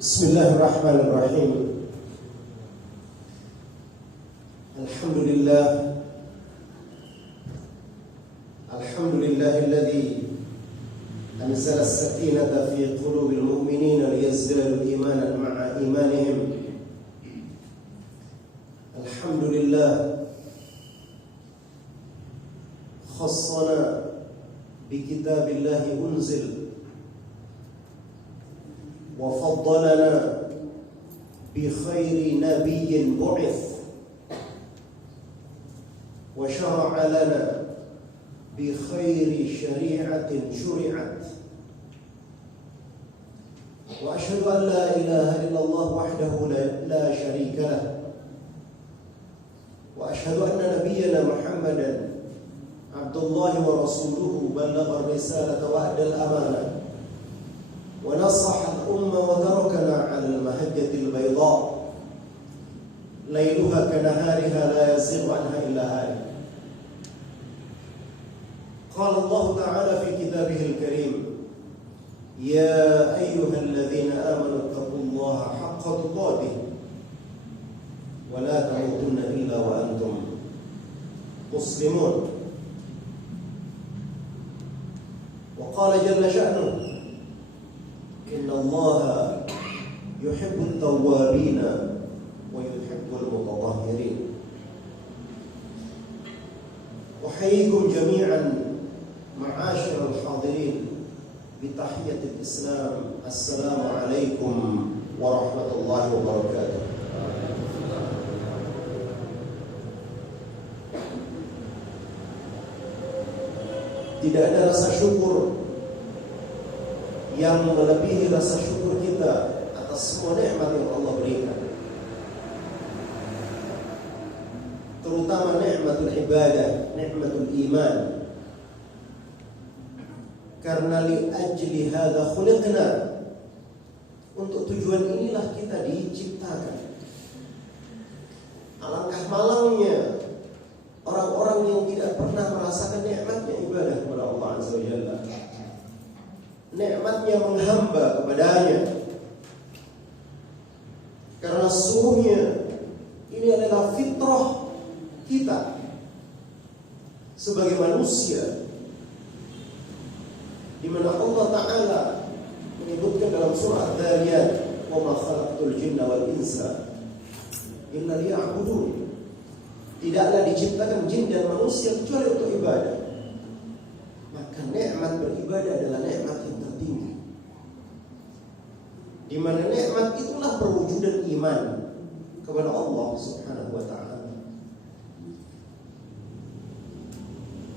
Bismillahirrahmanirrahim. Alhamdulillah. Alhamdulillahilladzi anzala as-sakinata fi qulubil mu'minina liyazdadu imanan ma'a imanihim. Alhamdulillah khassana bi kitabillahi unzil وفضلنا بخير نبي بعث وشرع لنا بخير شريعة شرعت وأشهد أن لا إله إلا الله وحده لا شريك له وأشهد أن نبينا محمدا عبد الله ورسوله بلغ الرسالة وأدى الأمانة ونصح الأمة وتركنا على المهجة البيضاء ليلها كنهارها لا يزيغ عنها إلا هالك. قال الله تعالى في كتابه الكريم: يا أيها الذين آمنوا اتقوا الله حق تقاته ولا تموتن إلا وأنتم مسلمون. وقال جل شأنه: إن الله يحب التوابين ويحب المتطهرين. أحييكم جميعا معاشر الحاضرين بتحية الإسلام: السلام عليكم ورحمة الله وبركاته. Tidak ada rasa syukur yang melebihi rasa syukur kita atas semua nikmat yang Allah berikan, terutama nikmatul ibadah, nikmatul iman. Karena li ajli hadza khuliqna, untuk tujuan inilah kita diciptakan. Alangkah malangnya orang-orang yang tidak pernah merasakan nikmatnya ibadah kepada Allah Azza wa Jalla, nikmatnya menghamba kepadanya. Karena sesungguhnya ini adalah fitrah kita sebagai manusia, di mana Allah Ta'ala menyebutkan dalam surah Ad-Dariyat: "Wa ma khalaqtul jinna wal insa illa liya'budun." Tidaklah diciptakan jin dan manusia kecuali untuk ibadah. Maka nikmat beribadah adalah nikmat yang tertinggi, di mana nikmat itulah perwujudan iman kepada Allah Subhanahu wa Ta'ala.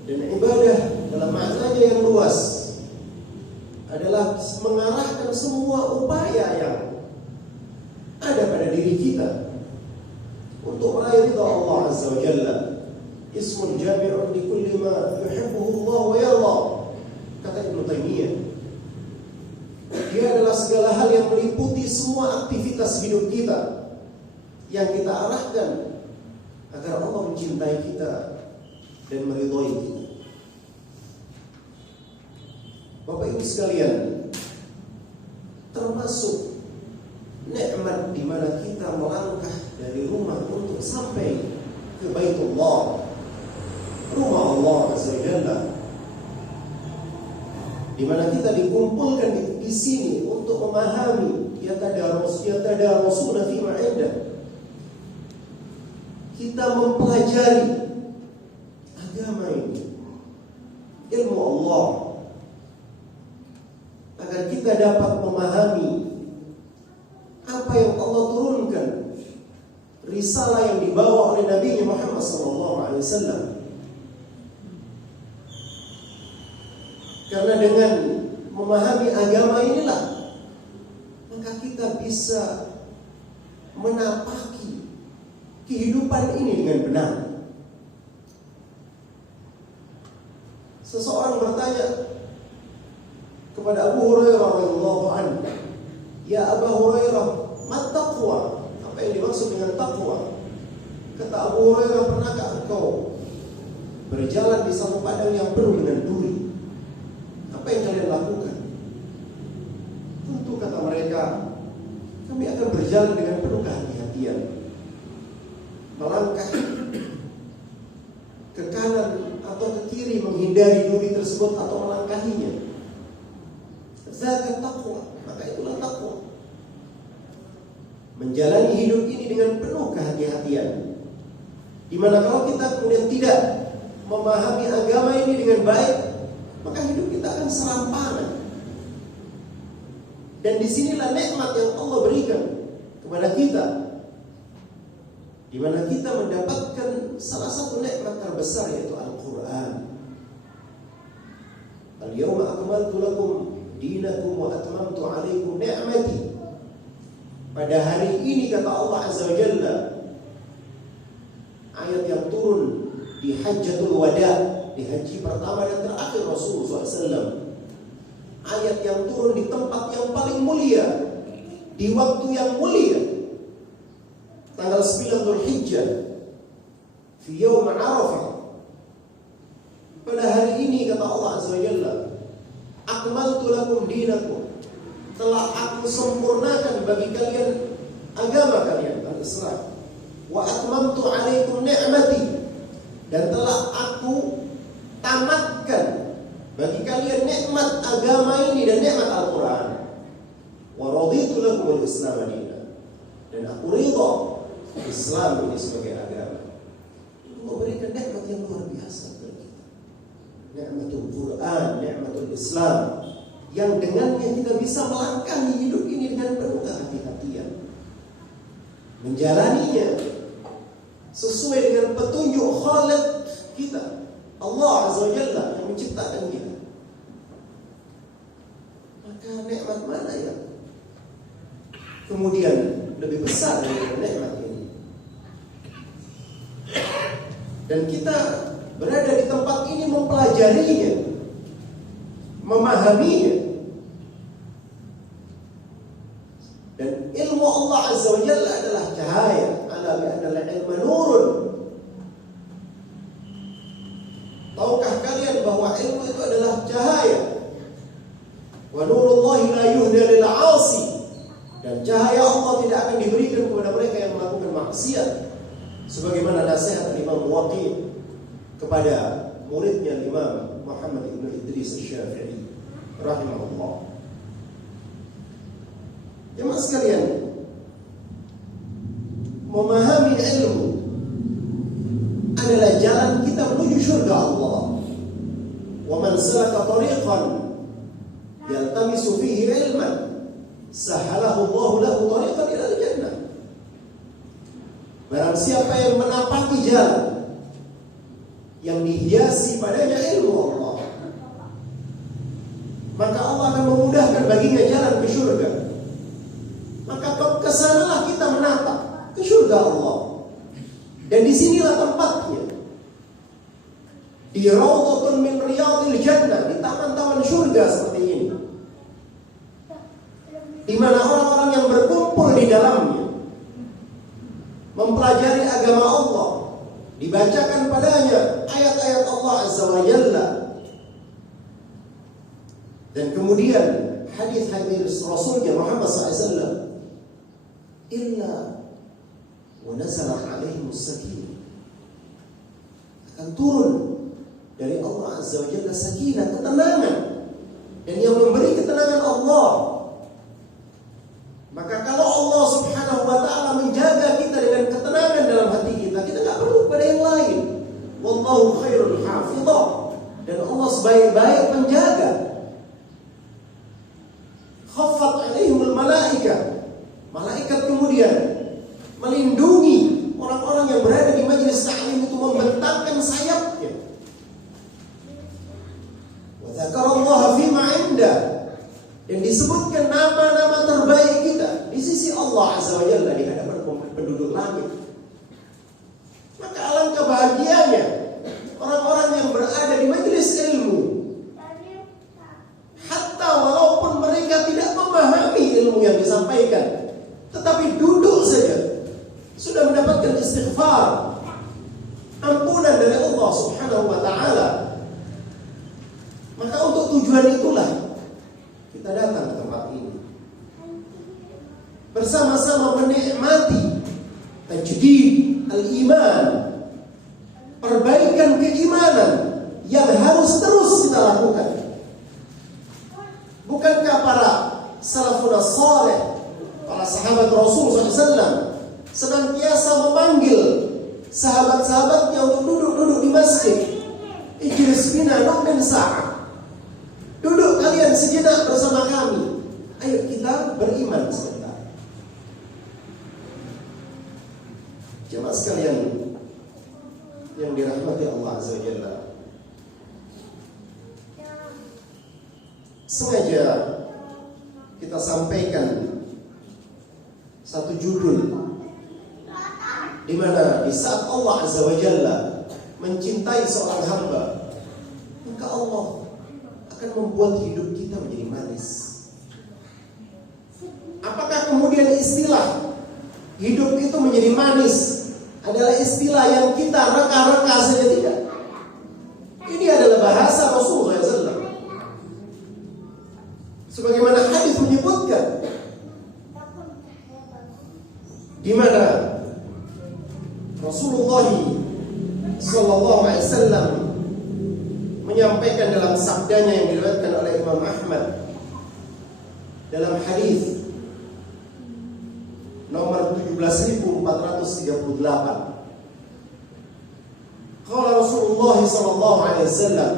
Dan ibadah dalam maknanya yang luas adalah mengarahkan semua upaya yang ada pada diri kita untuk meraih ridha Allah Azza wa Jalla. Ismun jami'un li kulli ma yuhibbuhu Allah wa yarda, kata Ibnu Taimiyah. Dia adalah segala hal yang meliputi semua aktivitas hidup kita yang kita arahkan agar Allah mencintai kita dan meridhai kita. Bapak Ibu sekalian, termasuk nikmat di mana kita melangkah dari rumah untuk sampai ke Baitullah, rumah Allah Azza wa Jalla, di mana kita dikumpulkan di sini untuk memahami yatadarasuna fi ma inda. Kita mempelajari agama ini, ilmu Allah, agar kita dapat memahami apa yang Allah turunkan, risalah yang dibawa oleh Nabi Muhammad SAW. Karena dengan memahami agama inilah maka kita bisa menapaki kehidupan ini dengan benar. Seseorang bertanya kepada Abu Hurairah radhiyallahu anhu, "Ya Abu Hurairah, mat taqwa?" Apa yang dimaksud dengan takwa? Kata Abu Hurairah, "Pernahkah engkau berjalan di satu padang yang penuh dengan duri? Apa yang kalian lakukan?" Tentu kata mereka, kami akan berjalan dengan penuh kehati-hatian, melangkah ke kanan atau ke kiri, menghindari duri tersebut atau melangkahinya. Zakat taqwa, maka itulah takwa. Menjalani hidup ini dengan penuh kehati-hatian. Dimana kalau kita kemudian tidak memahami agama ini dengan baik, maka hidup kita akan serampangan. Dan disinilah nikmat yang Allah berikan kepada kita, di mana kita mendapatkan salah satu nikmat terbesar, yaitu Al-Quran. Al-yawma akmaltu lakum dinakum wa atmamtu alaikum ni'mati. Pada hari ini, kata Allah Azza wa Jalla, ayat yang turun di Hajjatul Wada, di haji pertama dan terakhir Rasulullah SAW. Ayat yang turun di tempat yang paling mulia, di waktu yang mulia, tanggal 9 Dzulhijjah, fi yaum Arafah. Pada hari ini, kata Allah Azza wa Jalla, akmaltu lakum dinakum, telah aku sempurnakan bagi kalian agama kalian, al-Islam. Wa atmamtu alaikum ni'mati, dan telah aku tamatkan bagi kalian nikmat agama ini dan nikmat Al-Quran. Wa raditu lakum al-Islam dinan, dan aku ridha Islam ini sebagai agama. Allah berikan nikmat yang luar biasa kepada kita. Nikmatul Quran, nikmatul Islam, yang dengannya kita bisa melangkahi hidup ini dengan penuh kehati-hatian, menjalaninya sesuai dengan petunjuk Khaliq kita, Allah Azza wa Jalla, yang menciptakan kita. Maka nikmat mana yang kemudian lebih besar dari nikmat ini? Dan kita berada di tempat ini mempelajarinya, memahaminya. Dan ilmu Allah Azza wa Jalla adalah cahaya. Ala bi anna al-ilma nurun. Tahukah kalian bahwa ilmu itu adalah cahaya? Wa nurullahi la yuhda lil 'asi. Dan cahaya Allah tidak akan diberikan kepada mereka yang melakukan maksiat. Sebagaimana nasihat Imam Waqi' kepada muridnya Imam Muhammad ibn Idris Asy-Syafi'i rahimahullah. Jemaah sekalian, memahami ilmu adalah jalan kita menuju surga Allah. Wa man salaka tariqan yaltamisu fihi ilman sahalahu Allah lahu tariqan ila al-jannah. Barang siapa yang menapaki jalan yang dihiasi padanya ilmu Allah, maka Allah akan memudahkan baginya jalan ke surga. Maka kesanalah kita menatap ke surga Allah. Dan disinilah tempatnya, di Raudhatun min Riyadil Jannah, di taman-taman surga seperti ini, di mana orang-orang yang berkumpul di dalamnya mempelajari agama Allah, dibacakan padanya ayat-ayat Allah Azza wa Jalla, dan kemudian hadis-hadis Rasulnya Muhammad SAW. Illa wa nazalat alaihimus sakinah, akan turun dari Allah Azza wa Jalla sakinah, ketenangan, dan yang memberi ketenangan Allah. Maka kalau Allah Subhanahu wa ta'ala menjaga kita dengan ketenangan dalam hati kita, kita gak perlu kepada yang lain. Wallahu khairul hafidhah, dan Allah sebaik-baik penjaga. Khaffat alaihimul malaikah, malaikat kemudian melindungi orang-orang yang berada di majelis ta'lim itu, membentangkan sayapnya. Wa dzakarallaha fima 'inda, dan disebutkan nama-nama terbaik kita di sisi Allah Azza wa Jalla di hadapan penduduk langit. Maka alangkah bahagianya orang-orang yang berada di majelis ilmu, hatta walaupun mereka tidak memahami ilmu yang disampaikan, tetapi duduk saja sudah mendapatkan istighfar, ampunan dari Allah Subhanahu wa ta'ala. Maka untuk tujuan itulah kita datang ke tempat ini. bersama-sama menikmati tajdid al-iman, perbaikan keimanan yang harus terus kita lakukan. Bukankah para salafun saleh, para sahabat Rasul SAW senantiasa memanggil sahabat-sahabatnya untuk duduk-duduk di masjid? Ijlis bina nu'min sa'ah. Duduk kalian sejenak bersama kami. Ayo kita beriman sebentar. Jemaah sekalian yang dirahmati Allah Azza wa Jalla, sengaja kita sampaikan satu judul di mana di saat Allah Azza wa Jalla mencintai seorang hamba, maka Allah akan membuat hidup kita menjadi manis. Apakah kemudian istilah hidup itu menjadi manis adalah istilah yang kita reka-reka saja? Tidak. Ini adalah bahasa Rasulullah SAW. Sebagaimana hadis menyebutkan, di mana Rasulullah SAW menyampaikan dalam sabdanya yang diriwayatkan oleh Imam Ahmad dalam hadis nomor 17.438. Qala Rasulullah sallallahu alaihi wasallam,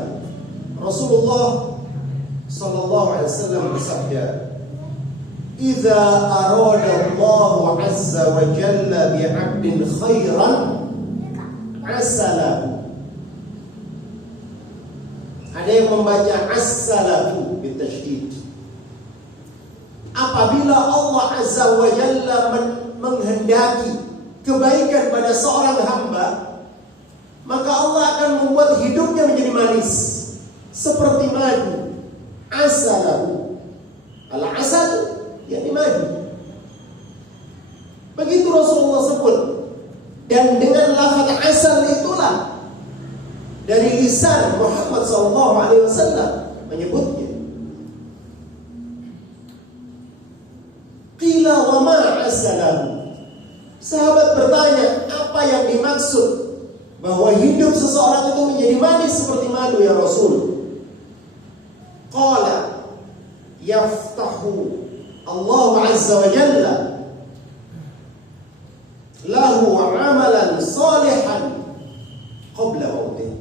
Rasulullah sallallahu alaihi wasallam bersabda, "Idza arada Allah azza wa jalla bi'abdin khairan asala." Ada yang membaca as-salatu bitasydid. Apabila Allah Azza wa Jalla menghendaki kebaikan pada seorang hamba, maka Allah akan membuat hidupnya menjadi manis seperti madu. Asalahu, al-asal yakni madu. Begitu Rasulullah sebut. Dan dengan lafaz asal itulah dari lisan Muhammad SAW menyebutnya. Qila wa ma asalahu. Sahabat bertanya, apa yang dimaksud bahwa hidup seseorang itu menjadi manis seperti madu ya Rasul? Qala yaftahu Allah Azza wa Jalla lahu amalan salihan qabla mautih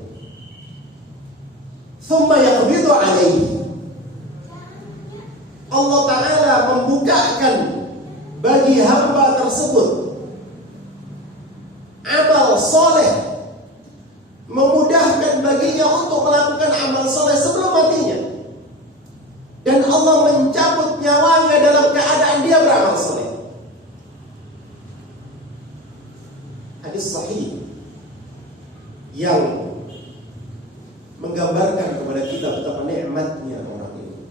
thumma yaqbidu alaihi. Allah Ta'ala membukakan bagi hamba tersebut amal soleh, memudahkan baginya untuk melakukan amal soleh sebelum matinya, dan Allah mencabut nyawanya dalam keadaan dia beramal soleh. Hadis sahih yang menggambarkan kepada kita betapa nikmatnya orang ini.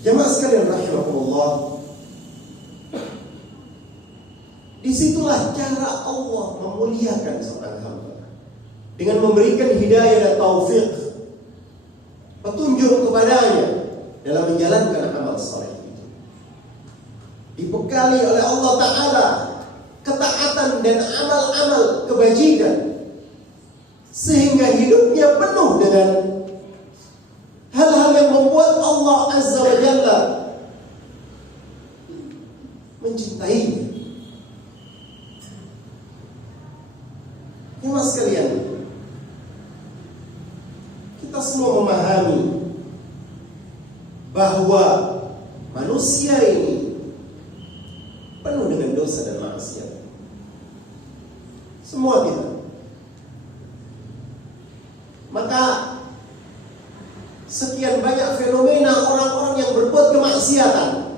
Jemaah sekalian rahimakumullah, disitulah cara Allah memuliakan seorang hamba dengan memberikan hidayah dan taufik, petunjuk kepadanya dalam menjalankan amal saleh itu. Dibekali oleh Allah Ta'ala ketaatan dan amal-amal kebajikan, sehingga hidupnya penuh dengan hal-hal yang membuat Allah Azza wa Jalla mencintainya. Jemaah sekalian, kita semua memahami bahwa manusia ini penuh dengan dosa dan maksiat. Semua kita. Maka sekian banyak fenomena orang-orang yang berbuat kemaksiatan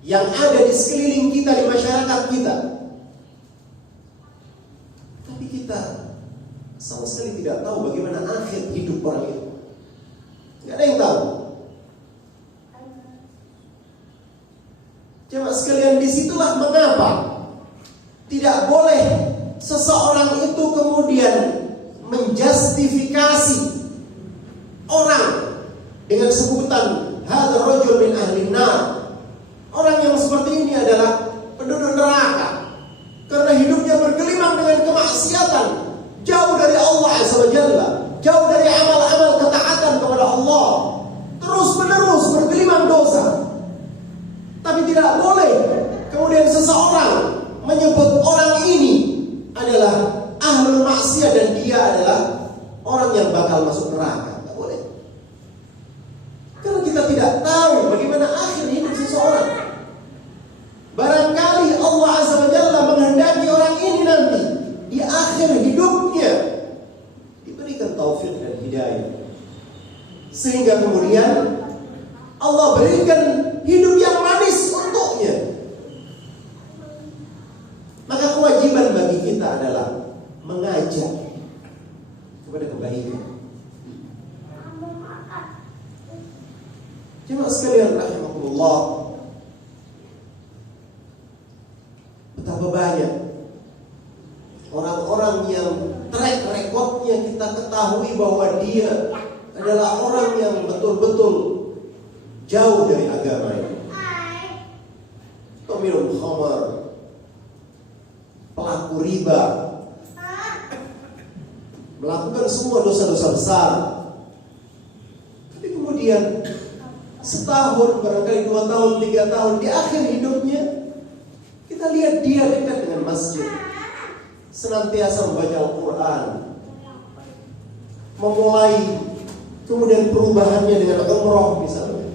yang ada di sekeliling kita, di masyarakat kita. Tapi kita sama sekali tidak tahu bagaimana akhir hidup orang itu. Tidak ada yang tahu. Jemaah sekalian, disitulah mengapa tidak boleh seseorang itu kemudian menjustifikasi orang dengan sebutan hadzal rajul min ahli nar. Orang yang seperti ini adalah penduduk neraka karena hidupnya bergelimang dengan kemaksiatan, jauh dari Allah Azza wa Jalla, jauh dari amal-amal ketaatan kepada Allah, terus-menerus bergelimang dosa. Tapi tidak boleh kemudian seseorang menyebut orang ini adalah ahlul maksiat dan dia adalah orang yang bakal masuk neraka. Tidak boleh. Karena kita tidak tahu bagaimana akhir hidup seseorang. Barangkali Allah Azza wa Jalla menghendaki orang ini nanti di akhir hidupnya diberikan taufik dan hidayah, sehingga kemudian Allah berikan hidup yang manis untuknya. Maka kewajiban bagi kita adalah mengajak kepada kebaikan. Jemaah sekalian rahimakumullah, betapa banyak orang-orang yang track recordnya kita ketahui bahwa dia adalah orang yang betul-betul jauh dari agama ini. Peminum khamar, pelaku riba, melakukan semua dosa-dosa besar. Tapi kemudian setahun, barangkali 2 tahun, 3 tahun, di akhir hidupnya kita lihat dia dekat dengan masjid, senantiasa membaca Al-Quran, memulai kemudian perubahannya dengan umroh misalnya.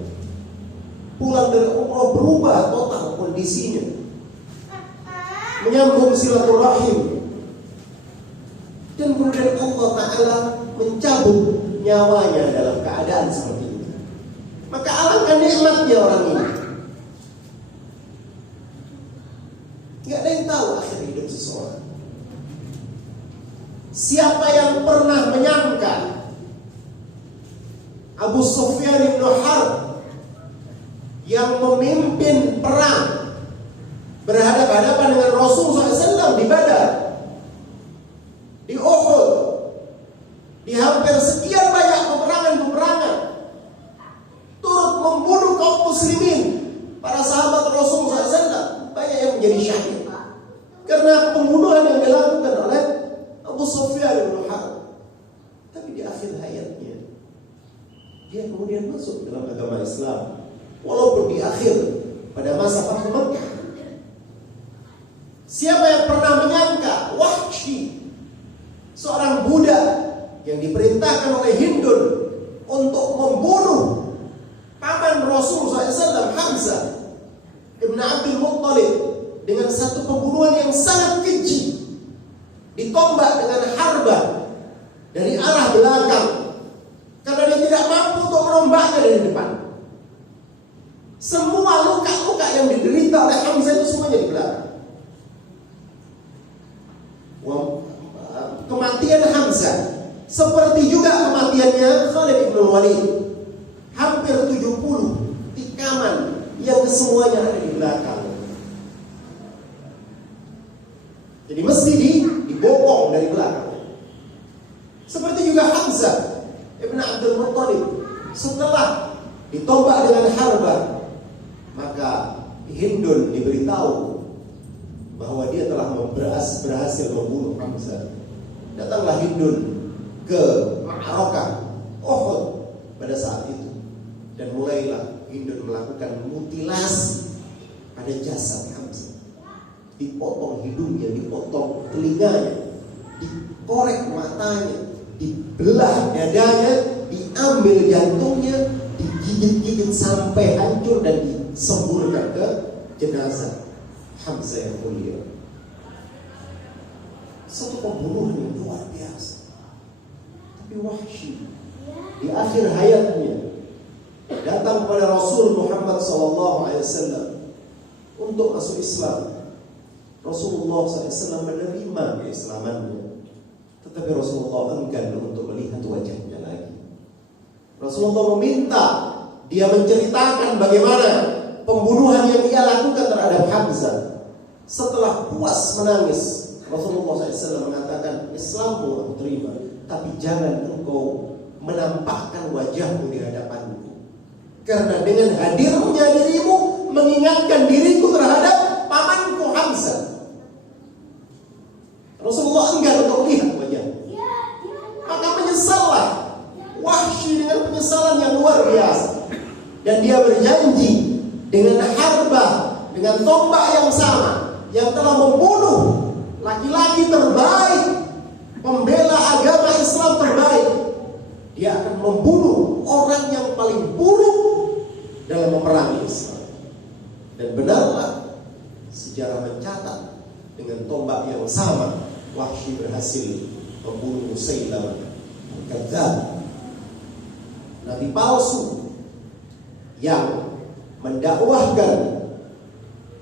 Pulang dari umroh berubah total kondisinya, menyambung silaturahim, dan kemudian Allah Ta'ala mencabut nyawanya dalam keadaan seperti itu. Maka alangkah nikmatnya orang ini. Gak ada yang tahu akhir hidup seseorang. Siapa yang pernah menyangka Abu Sufyan bin Harb yang memimpin perang berhadapan-hadapan dengan Rasulullah SAW di Badar, di Uhud, di hampir sekian banyak peperangan-peperangan, turut membunuh kaum muslimin, para sahabat Rasulullah SAW, banyak yang menjadi syahid karena pembunuhan yang dilakukan oleh Abu Sufyan bin Harb. Tapi di akhir hayatnya dia kemudian masuk dalam agama Islam, walaupun di akhir pada masa Fathu Makkah. Siapa yang pernah menyangka Wahsy, seorang budak yang diperintahkan oleh Hindun untuk membunuh paman Rasulullah SAW, Hamzah ibn Abdul Muttalib, dengan satu pembunuhan yang sangat keji, ditombak dengan harbah dari arah belakang karena dia tidak mampu untuk merombaknya dari depan. Semua luka-luka yang diderita oleh Hamzah itu semuanya di belakang. Kematian Hamzah seperti juga kematiannya Khalid bin Walid, hampir 70 tikaman yang kesemuanya ada di belakang. Jadi mesti dibopong dari belakang. Seperti juga Hamzah ibn Abdul Muttalib, setelah ditombak dengan harbah, maka Hindun diberitahu bahwa dia telah berhasil membunuh Hamzah. Datanglah Hindun ke Ma'arakah Uhud pada saat itu, dan mulailah Hindun melakukan mutilasi pada jasad Hamzah. Dipotong hidungnya, dipotong telinganya, dikorek matanya, dibelah dadanya, diambil jantungnya, digigit-gigit sampai hancur dan disemburkan ke jenazah Hamzah yang mulia. Satu pembunuhan yang luar biasa. Tapi Wahsy di akhir hayatnya datang kepada Rasul Muhammad SAW untuk masuk Islam. Rasulullah SAW menerima keislamannya, tetapi Rasulullah enggan untuk melihat wajahnya lagi. Rasulullah meminta dia menceritakan bagaimana pembunuhan yang ia lakukan terhadap Hamzah. Setelah puas menangis, Rasulullah SAW mengatakan, Islammu aku terima, tapi jangan engkau menampakkan wajahmu di hadapanku. Karena dengan hadirnya dirimu mengingatkan diriku terhadap pamanku Hamzah. Rasulullah enggan untuk melihat wajahnya. Maka menyesallah Wahsy dengan penyesalan yang luar biasa. Dan dia berjanji dengan harbah, dengan tombak yang sama, yang telah membunuh laki-laki terbaik, pembela agama Islam terbaik. Dia akan membunuh orang yang paling buruk dalam memerangi Islam. Dan benarlah sejarah mencatat dengan tombak yang sama Wahsy berhasil membunuh Musailamah Kadzdzab, nabi palsu yang mendakwahkan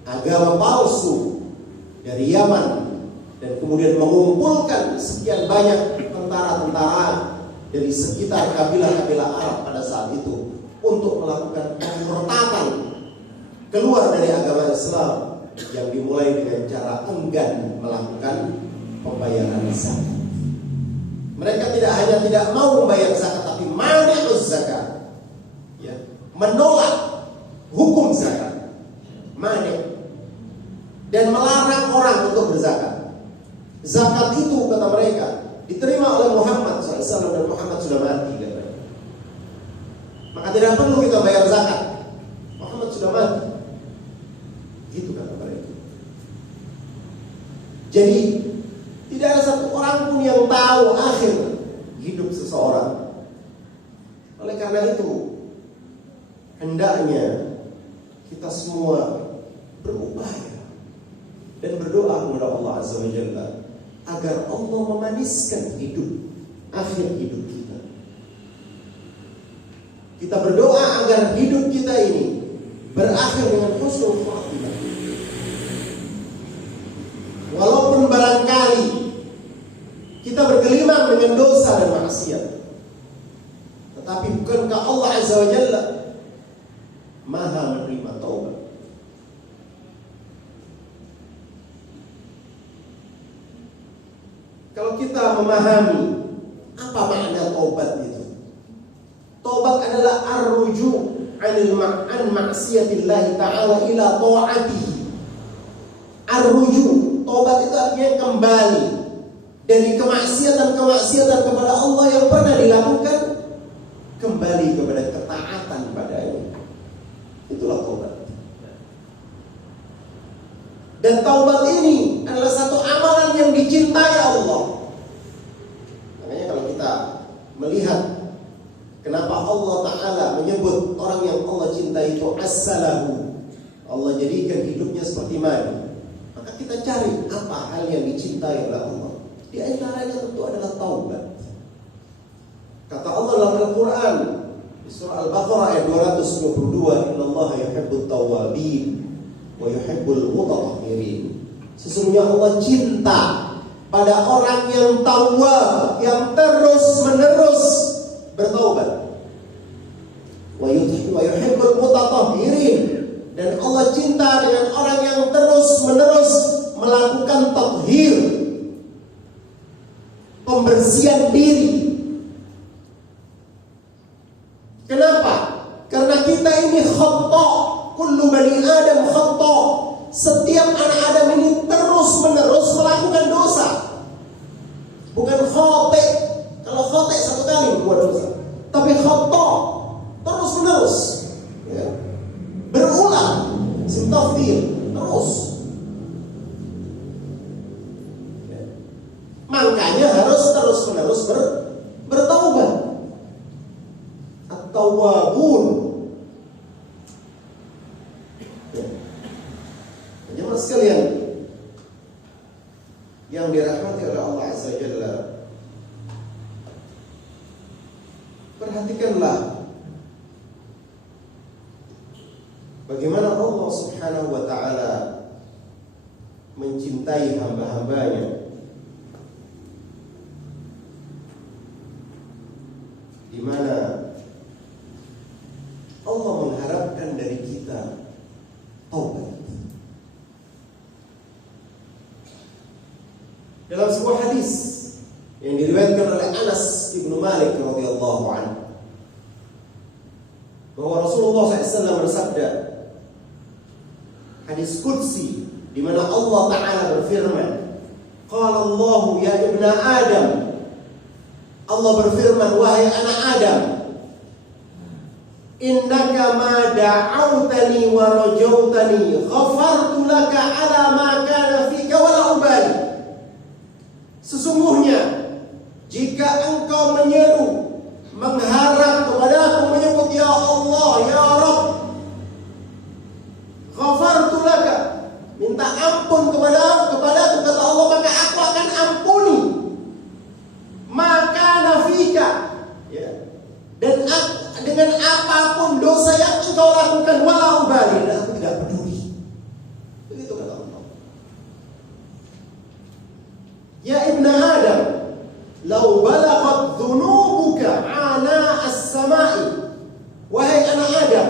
agama palsu dari Yaman dan kemudian mengumpulkan sekian banyak tentara-tentara dari sekitar kabilah-kabilah Arab pada saat itu untuk melakukan pemberontakan keluar dari agama Islam yang dimulai dengan cara enggan melakukan pembayaran zakat. Mereka tidak hanya tidak mau membayar zakat, tapi mani'uz zakat, ya, menolak hukum zakat, dan melarang orang untuk berzakat. Zakat itu kata mereka diterima oleh Muhammad SAW dan Muhammad sudah mati, kata. Maka tidak perlu kita bayar zakat, Muhammad sudah mati. Itu kata mereka. Jadi tidak ada satu orang pun yang tahu akhir hidup seseorang. Oleh karena itu, hendaknya kita semua berupaya dan berdoa kepada Allah Azza wa Jalla agar Allah memaniskan akhir hidup kita. Kita berdoa agar hidup kita ini berakhir dengan husnul khatimah. Walaupun barangkali kita bergelimang dengan dosa dan maksiat, tetapi bukankah Allah Azza wa Jalla Maha menerima taubat? Kalau kita memahami apa makna taubat itu, taubat adalah ar-ruju' an maksiatillah ta'ala ila ta'atihi. Ar-ruju', taubat itu artinya kembali dari kemaksiatan-kemaksiatan kepada Allah yang pernah dilakukan, kembali kepada ketaatan padanya. Itulah taubat. Dan taubat ini adalah satu amalan yang dicintai Allah. Makanya kalau kita melihat kenapa Allah Ta'ala menyebut orang yang Allah cintai itu as-salahu, Allah jadikan hidupnya seperti madu, maka kita cari apa hal yang dicintai oleh Allah. Di antaranya tentu adalah taubat. Kata Allah dalam Al-Quran di surah Al-Baqarah ayat 222, innallaha yuhibbut tawwabin wa yuhibbul mutatahhirin. Sesungguhnya Allah cinta pada orang yang tawwab, yang terus-menerus bertaubat. Wa yuhibbul mutatahhirin, dan Allah cinta dengan orang yang terus-menerus melakukan tathhir, pembersihan diri. Kenapa? Karena kita ini khata', kullu bani Adam khata'. Setiap anak Adam ini terus-menerus melakukan dosa. Bukan khati'. Kalau khati' satu kali berbuat dosa, tapi khata' terus-menerus, ya. Berulang, simtafir, terus. Ya. Makanya harus terus-menerus bertaubat. At-tawwabun. Ya. Jemaah sekalian yang dirahmati oleh Allah Azza wa Jalla, perhatikanlah bagaimana Allah Subhanahu wa Ta'ala mencintai hamba-hambanya, di mana Allah mengharapkan dari kita taubat. Dalam sebuah hadis yang diriwayatkan oleh Anas bin Malik radhiyallahu anhu, bahwa Rasulullah SAW bersabda, hadis qudsi, di mana Allah Ta'ala berfirman, qala Allah ya ibna Adam, Allah berfirman, wahai anak Adam, innaka ma da'autani wa rajautani ghafartu laka ala ma kana fika wa la ubali. Sesungguhnya jika engkau menyeru, mengharap kepada aku, menyebut ya Allah, ya Rabb, ghafartu laka, minta ampun kepada aku, kata Allah, maka aku akan ampuni maka nafika, ya, dan dengan apapun dosa yang engkau lakukan, wala ubali, dan aku tidak peduli. Begitu kata Allah. Ya ibna Adam, lau balaghat dhunubuka ana as-sama'i, wahai anak Adam,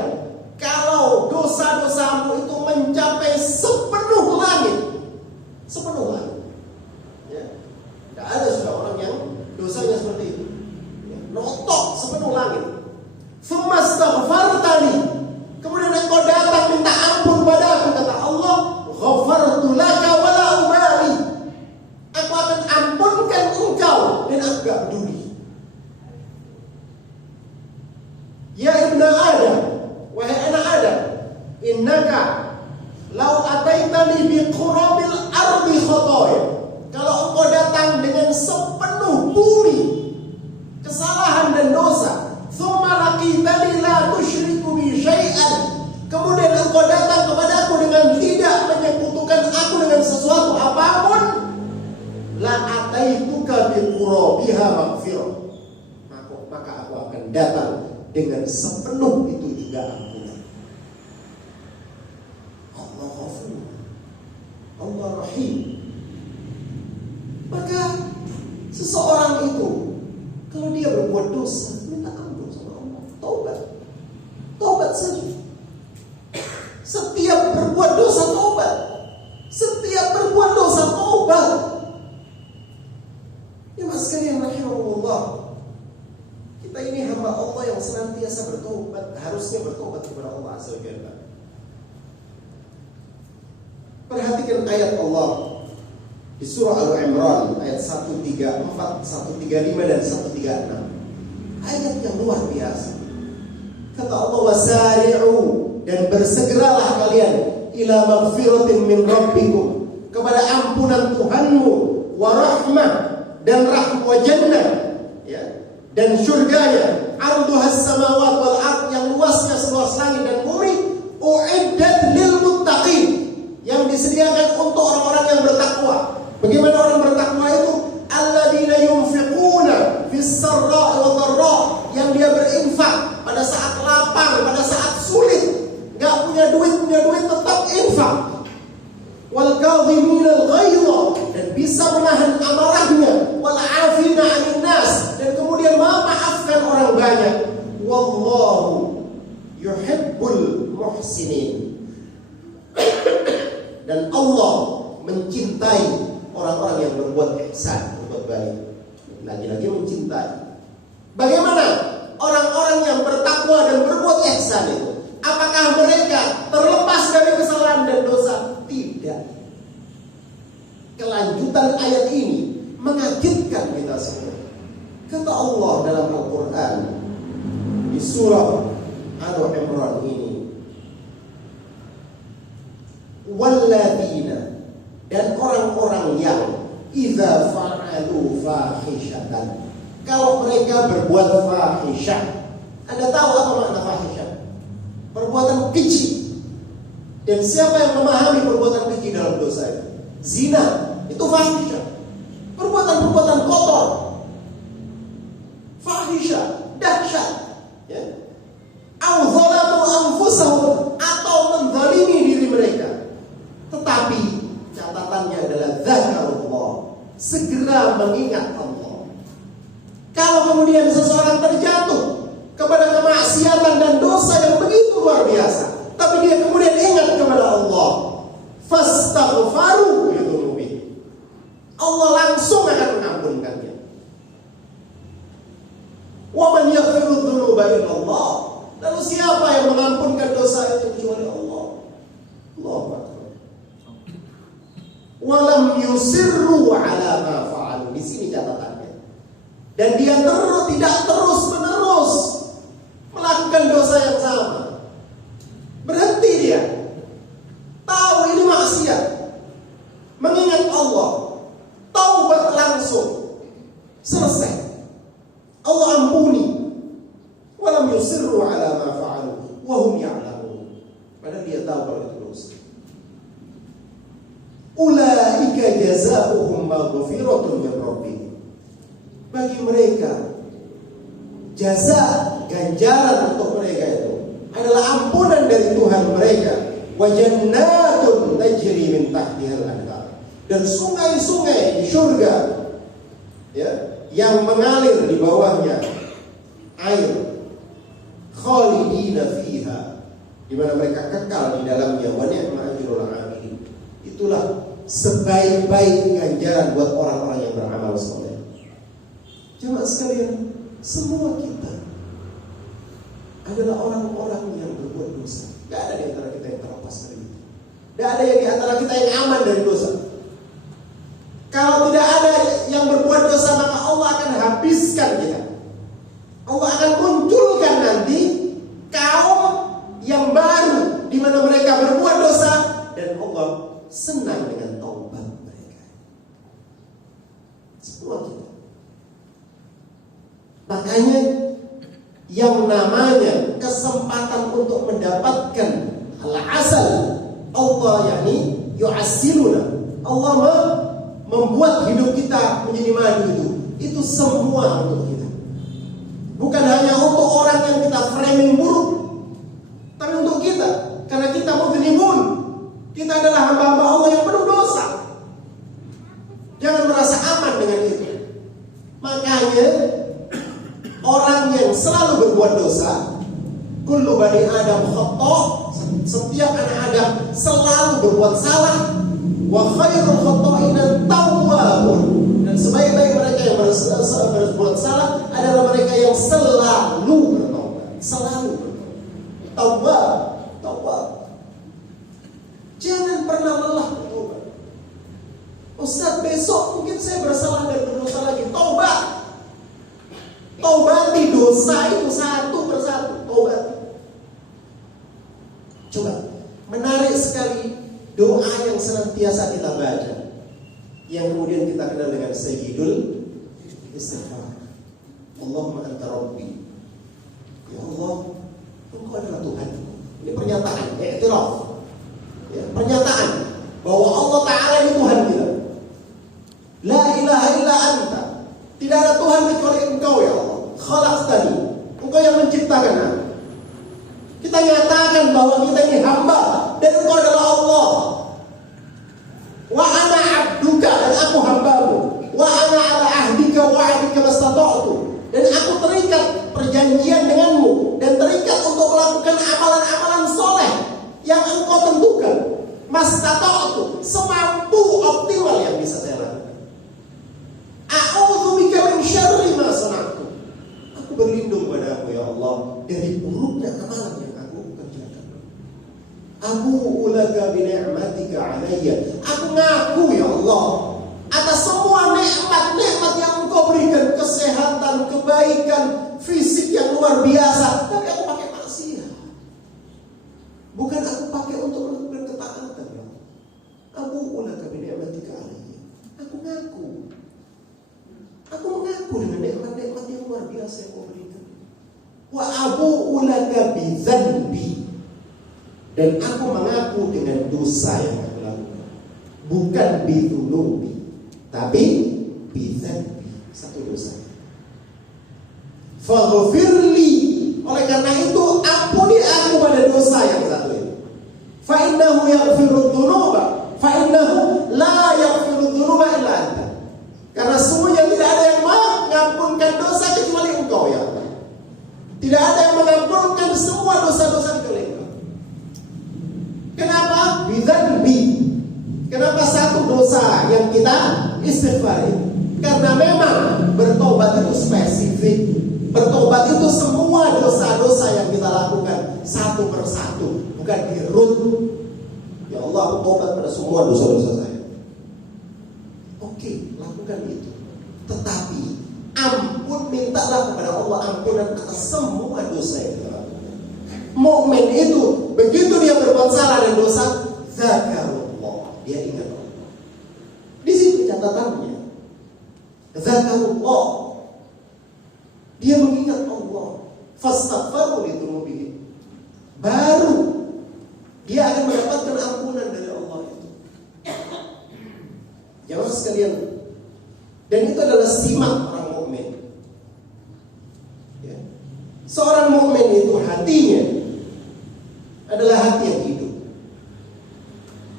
kalau dosa-dosamu itu mencapai sepenuh langit, ya. Tidak ada sudah orang yang dosanya seperti itu, ya, notok sepenuh langit. Tsumma astaghfartani, kemudian engkau datang minta ampun padaku, kata Allah, ghafartu laka wala ubali, aku akan ampunkan engkau dan aku gak peduli. Ya ibna Adam, wahai anak Adam, innaka lau ataitani bi qurabil ardi khotoya, kalau engkau datang dengan sepenuh bumi kesalahan dan dosa, tsumma laqitani la tusyriku bi syai'an, kemudian engkau datang kepadaku dengan tidak menyekutukan aku dengan sesuatu apapun, la ataituka bi qurabiha maghfirah, maka aku akan datang dengan sepenuh itu juga ampunan. Allah Ghafur, Allah Rahim. Maka seseorang itu kalau dia berbuat dosa, minta ampun sama Allah, taubat saja. Setiap berbuat dosa taubat, ya mas sekalian rahimahullah, kita ini hamba Allah yang senantiasa bertobat, harusnya bertobat kepada Allah Azza wa Jalla. Perhatikan ayat Allah di surah Al-Imran ayat 134, 135 dan 136. Ayat yang luar biasa. Kata Allah, wasari'u, dan bersegeralah kalian ila maghfiratin min rabbikum, kepada ampunan Tuhanmu, wa rahmah, dan rahmat, wa jannah, ya, dan surganya, arduhas samawat wal ard, yang luasnya seluas langit dan bumi, uiddat lil muttaqin, yang disediakan untuk orang-orang yang bertakwa. Bagaimana orang bertakwa itu? Alladzina yunfiquna fis sarra'i wad dharra, yang dia berinfak pada saat lapar, pada saat sulit, enggak punya duit tetap infak. Wal kadhimina al-ghaidha, dan bisa menahan amarahnya, wal 'afina 'anil nas, dan kemudian memaafkan orang banyak. Wallahu yuhibbul muhsinin, dan Allah mencintai orang-orang yang berbuat ihsan, berbuat baik. Lagi-lagi mencintai. Bagaimana orang-orang yang bertakwa dan berbuat ihsan itu? Apakah mereka terlepas dari kesalahan dan dosa? Tidak. Kelanjutan ayat ini mengagetkan kita semua. Kata Allah dalam Al-Quran di surah Al-Imran ini, walladzina, dan orang-orang yang idza fa'alu fahishatan, kalau mereka berbuat fahisyah. Anda tahu apa makna fahisyah? Perbuatan keji. Dan siapa yang memahami perbuatan keji dalam dosa itu? Zina, itu fahisyah. Perbuatan-perbuatan kotor, fahisyah, dahsyat, ya. Au dzalamu anfusahum, atau menzalimi diri mereka. Tetapi catatannya adalah dzakarullah, segera mengingat Allah. Kalau kemudian seseorang terjatuh kepada kemaksiatan dan dosa yang begitu luar biasa, tapi dia kemudian ingat kepada Allah, fastaghfaru lidzunubi, mengampunkan dosa itu kecuali Allah. Allahu Akbar. Walam yusirru ala ma fa'alu. Di sini catatannya. Dan dia tidak terus menerus melakukan dosa yang sama. Berhenti dia. Tahu ini maksiat. Mengingat Allah. Taubat langsung. Selesai. Allah ampuni. Walam yusirru ala ma fa'alu wa hum ya'lamun. Padahal dia tahu kalau itu dosa. Ulaika jazaohum maghfiratun min rabbihim. Bagi mereka jaza, ganjaran untuk mereka itu adalah ampunan dari Tuhan mereka. Wa jannatun tajri min tahtihal anhar. Dan sungai-sungai di surga, ya, yang mengalir di bawahnya air, khalidina fiha, di mana mereka kekal di dalamnya. Wa ni'ma ajrul 'amilin. Itulah sebaik-baik ganjaran buat orang-orang yang beramal saleh. Jemaah sekalian, semua kita adalah orang-orang yang berbuat dosa. Gak ada di antara kita yang terlepas dari itu. Gak ada yang di antara kita yang aman dari dosa. Kalau tidak ada yang berbuat dosa, maka Allah akan habiskan kita. Allah akan munculkan nanti kaum yang baru di mana mereka berbuat dosa dan Allah senang dengan taubat mereka. Semua kita. Makanya yang namanya kesempatan untuk mendapatkan al-asal, Allah yakni yu'assiluna, Allah membuat hidup kita menjadi madu, itu semua untuk kita. Bukan hanya untuk orang yang kita framing buruk, tapi untuk kita, karena kita mudhnimun. Kita adalah hamba-hamba Allah yang penuh dosa. Jangan merasa aman dengan itu. Makanya orang yang selalu berbuat dosa, kullu bani Adam khata', setiap anak Adam selalu berbuat salah. Wa khairul khata'ina tawwabun. Dan sebaik-baik mereka yang berbuat salah adalah mereka yang selalu bertaubat. Selalu bertaubat. Taubat. Jangan pernah lelah bertobat. Ustaz, besok mungkin saya bersalah dan berdosa lagi. Taubat. Taubati dosa itu satu persatu. Taubat. Coba, menarik sekali doa yang senantiasa kita baca, yang kemudian kita kenal dengan Sayyidul Istighfar. Allahumma anta rabbi. Ya Allah, Engkau adalah Tuhan. Ini pernyataan, i'tiraf. Ya, pernyataan bahwa Allah Ta'ala ini Tuhan kita. La ilaha illa anta. Tidak ada Tuhan kecuali Engkau ya Allah. Khalaqtani. Engkau yang menciptakan aku. Kita nyatakan bahwa kita ini hamba dan Engkau adalah Allah. Wa ana abduka, dan aku hambamu. Wa ana ala ahdika wa ahdika mastata'tu, dan aku terikat perjanjian denganmu dan terikat untuk melakukan amalan-amalan soleh yang Engkau tentukan. Mastata'tu, semampu optimal yang bisa saya lakukan. A'udzubika min syarri ma sana'tu. Aku berlindung padamu ya Allah dari buruknya amalan yang aku kerjakan. Aku ulaka bi ni'matika alayya. Aku ngaku ya Allah atas semua nikmat-nikmat yang Engkau berikan, kesehatan, kebaikan, fisik yang luar biasa, tapi aku pakai maksiat. Bukan aku pakai untuk melakukan ketaatan ya. Aku ulaka bi ni'matika alayya. Aku ngaku. Aku mengaku dengan nikmat-nikmat yang luar biasa yang Kau berikan. Wa abu'u laka bi dzanbi, dan aku mengaku dengan dosa yang aku lakukan. Bukan bi dzunubi, tapi bi dzanbi, satu dosa. Faghfirli, oleh karena itu ampuni aku pada dosa yang satu ini. Fa innahu yaghfiru dzunuba, fa innahu la yaghfiru dzunuba illa anta. Karena semuanya tidak ada yang mengampunkan dosa kecuali Engkau ya Allah. Tidak ada yang mengampunkan semua dosa-dosa kecuali Engkau. Kenapa? Bidzanbi. Kenapa satu dosa yang kita istighfar? Karena memang bertobat itu spesifik. Bertobat tobat itu semua dosa-dosa yang kita lakukan satu persatu, bukan dirut. Ya Allah, aku tobat pada semua dosa-dosa saya. Oke, lakukan itu. Tetapi ampun, mintalah kepada Allah ampunan atas semua dosa yang kita lakukan. Mukmin itu begitu dia berbuat salah dan dosa, zakarullah, dia ingat Allah. Di situ catatannya, zakarullah, dia mengingat Allah. Fastaghfaru li dzunubihim, baru dia akan mendapatkan ampunan dari Allah itu. Jamaah sekalian, dan itu adalah simak orang mukmin. Ya. Seorang mukmin itu hatinya adalah hati yang hidup,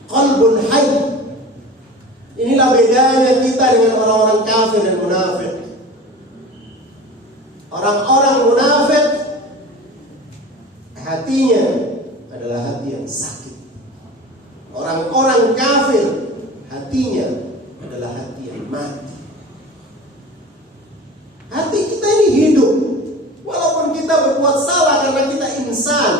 qalbun hayy. Inilah bedanya kita dengan orang-orang kafir dan munafik. Orang-orang munafik hatinya adalah hati yang sakit. Orang-orang kafir hatinya adalah hati yang mati. Hati kita ini hidup, walaupun kita berbuat salah karena kita insan,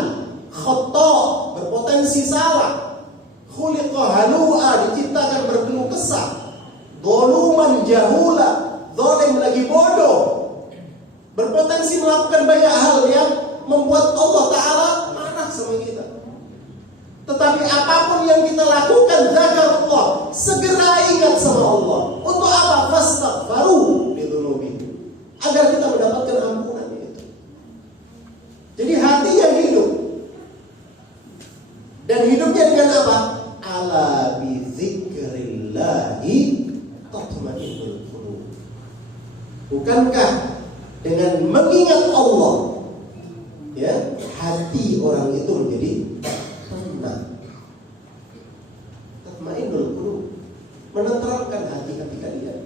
khata, berpotensi salah. Khuliqa halu'a, diciptakan berkeluh kesah. Dhuluman jahula, zalim lagi bodoh. Berpotensi melakukan banyak hal yang membuat Allah Ta'ala marah sama kita. Tetapi apapun yang kita lakukan, zakarullah, segera ingat sama Allah. Untuk apa? Fastaghfaru li dzunubihim, agar kita mendapatkan ampunan itu. Jadi hatinya hidup. Dan hidupnya dengan apa? Ala bi dzikrillahi tatma'innul qulub. Bukankah dengan mengingat Allah, ya, hati orang itu menjadi tenang. Tatma'innul qulub, menenteramkan hati-hati kalian.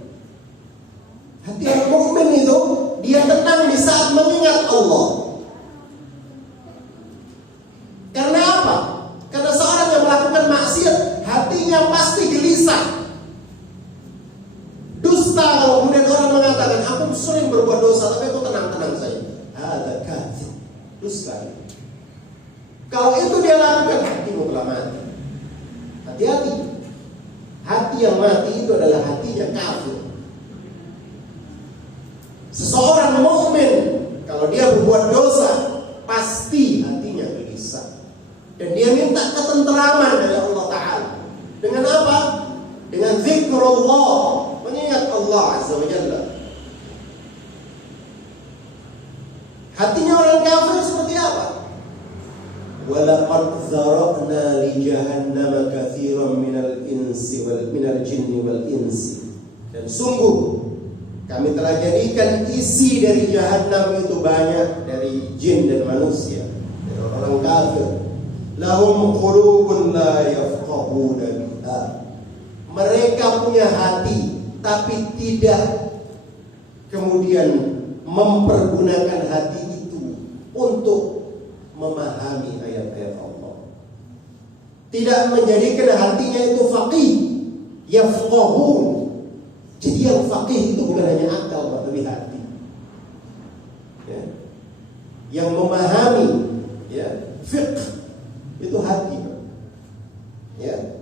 Hati orang mukmin itu dia tenang di saat mengingat Allah. Karena apa? Karena seorang yang melakukan maksiat, hatinya pasti gelisah, dusta. Kalau kemudian orang mengatakan, aku sering berbuat dosa, tapi aku tenang-tenang saja, ada kadzib, dusta. Kalau itu dia lakukan, hatimu telah mati. Hati-hati. Hati yang mati itu adalah hatinya kafir. Seseorang mukmin kalau dia berbuat dosa, pasti hatinya gelisah. Dan dia minta ketenteraman dari Allah Ta'ala. Dengan apa? Dengan zikrullah, mengingat Allah Azza wa Jalla. Hatinya orang kafir seperti apa? Walaqad zara'na li jahannama katsiran minal jinni wal insi. Dan sungguh kami telah jadikan isi dari jahannam itu banyak dari jin dan manusia, dari orang kafir. Lahum qulubun la yafqahuna biha. Mereka punya hati, tapi tidak kemudian mempergunakan hati itu untuk memahami ayat-ayat Allah. Tidak menjadikan hatinya itu faqih, yafqahun. Jadi yang faqih itu bukan hanya akal, tapi hati. Ya. Yang memahami, ya, fiqh itu hati. Ya.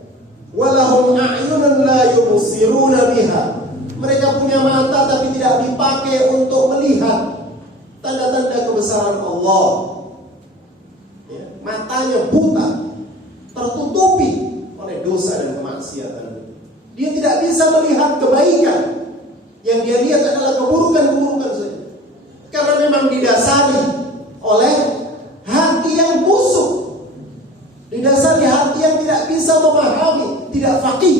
Walahum a'yunun la yubsiruna biha. Mereka punya mata tapi tidak dipakai untuk melihat tanda-tanda kebesaran Allah. Ya. Matanya buta, tertutupi oleh dosa dan kemaksiatan. Dia tidak bisa melihat kebaikan. Yang dia lihat adalah keburukan-keburukan saja. Karena memang didasari oleh hati yang busuk, didasari hati yang tidak bisa memahami, tidak faqih,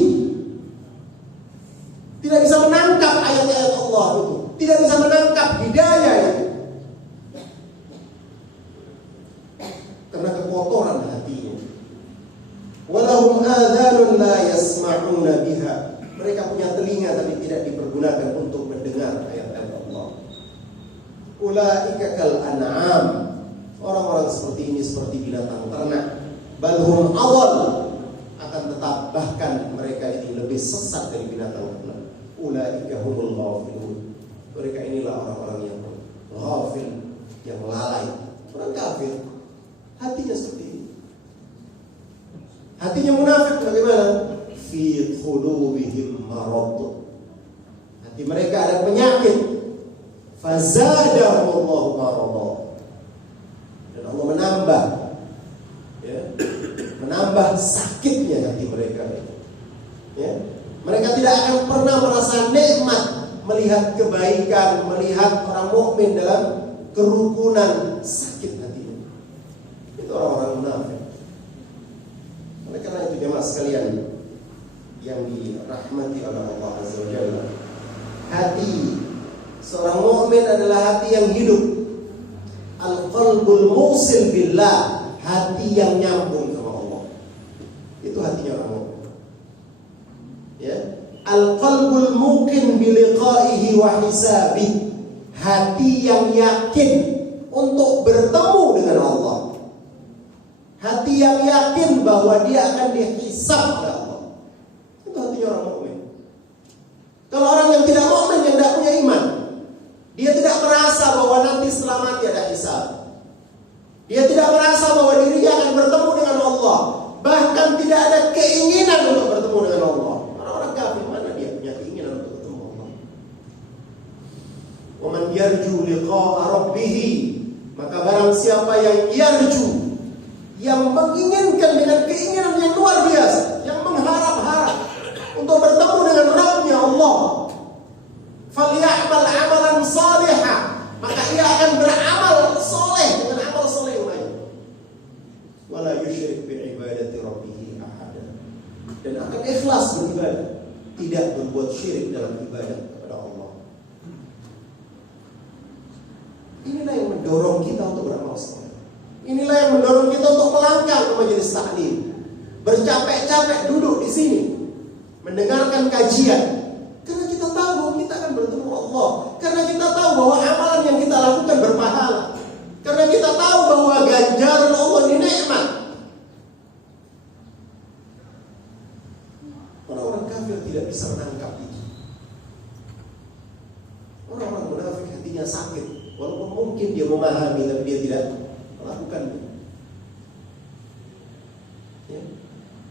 tidak bisa menangkap ayat-ayat Allah itu, tidak bisa menangkap hidayah itu, karena kekotoran hatinya. Walahum adhanun la yasma'una biha. Mereka punya telinga tapi tidak dipergunakan untuk mendengar ayat-ayat Allah. Ulaika kal an'am. Orang-orang seperti ini seperti binatang ternak. Balhum awal, akan tetap bahkan mereka ini lebih sesat dari binatang ternak. Ulaika humul ghafilun. Mereka inilah orang-orang yang ghafil, yang lalai. Orang kafir hatinya seperti ini. Hatinya munafik bagaimana? Fi qulubihim marad. Hati mereka ada penyakit. Fazadahumullahu marad. Dan Allah menambah, ya, menambah sakitnya hati mereka. Ya. Mereka tidak akan pernah merasa nikmat melihat kebaikan, melihat orang mukmin dalam kerukunan, sakit hatinya. Itu orang-orang munafik. Oleh karena itu jemaah sekalian yang dirahmati oleh Allah Azza wa Jalla, hati seorang mukmin adalah hati yang hidup. Al-qalbul musil billah, hati yang nyambung sama Allah. Itu hatinya orang mukmin. Ya, al-qalbul muqin bi liqa'ihi wa hisabih, hati yang yakin untuk bertemu dengan Allah. Hati yang yakin bahwa dia akan dihisab oleh Allah. Itu hatinya orang mukmin. Kalau orang yang tidak mukmin, yang tidak punya iman, dia tidak merasa bahwa nanti setelah mati ada hisab. Dia tidak merasa bahwa dirinya akan bertemu dengan Allah. Bahkan tidak ada keinginan untuk bertemu dengan Allah. Orang kafir mana dia punya keinginan untuk bertemu Allah? Wa man yarju liqa'a rabbih, maka barang siapa yang yarju, yang menginginkan dengan keinginan yang luar biasa, yang mengharap-harap untuk bertemu dengan Rabb-Nya Allah, falyamal amalan salihah, maka ia akan beramal soleh dengan amal soleh yang lain. Wala yusyrik bi ibadati rabbih ahada, dan akan ikhlas beribadah, tidak berbuat syirik dalam ibadah kepada Allah. Inilah yang mendorong kita untuk beramal soleh. Inilah yang mendorong kita untuk melangkah ke majelis taklim, bercapek-capek duduk di sini mendengarkan kajian, karena kita tahu bahwa kita akan bertemu Allah, karena kita tahu bahwa amalan yang kita lakukan berpahala, karena kita tahu bahwa ganjaran Allah ini nikmat. Orang-orang kafir tidak bisa menangkap itu. Orang-orang munafik hatinya sakit, walaupun mungkin dia memahami, tapi dia tidak melakukannya. Ya.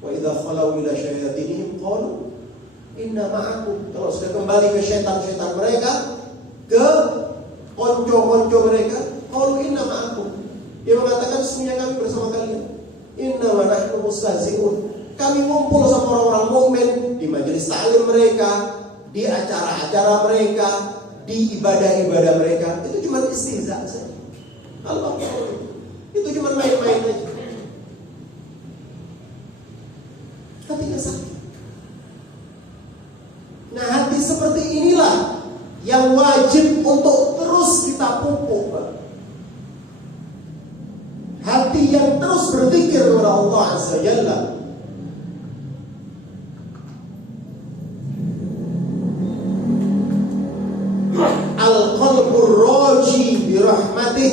Wa idza khalau ila syayatinihim qalu inna ma'akum. Kalau sudah kembali ke syaitan-syaitan mereka, ke konco-konco mereka, qalu inna ma'akum. Dia mengatakan sesungguhnya kami bersama kalian. Inna ma nahnu mustahzi'un. Kami ngumpul sama orang-orang mukmin di majelis taklim mereka, di acara-acara mereka, di ibadah-ibadah mereka. Itu cuma istihza saja. Allah, itu cuma main-main aja. Hatinya sakit. Nah, hati seperti inilah yang wajib untuk terus kita pupuk, Pak. Hati yang terus berzikir kepada Allah Azza wa Jalla. Al-qalbur raji bi rahmatih,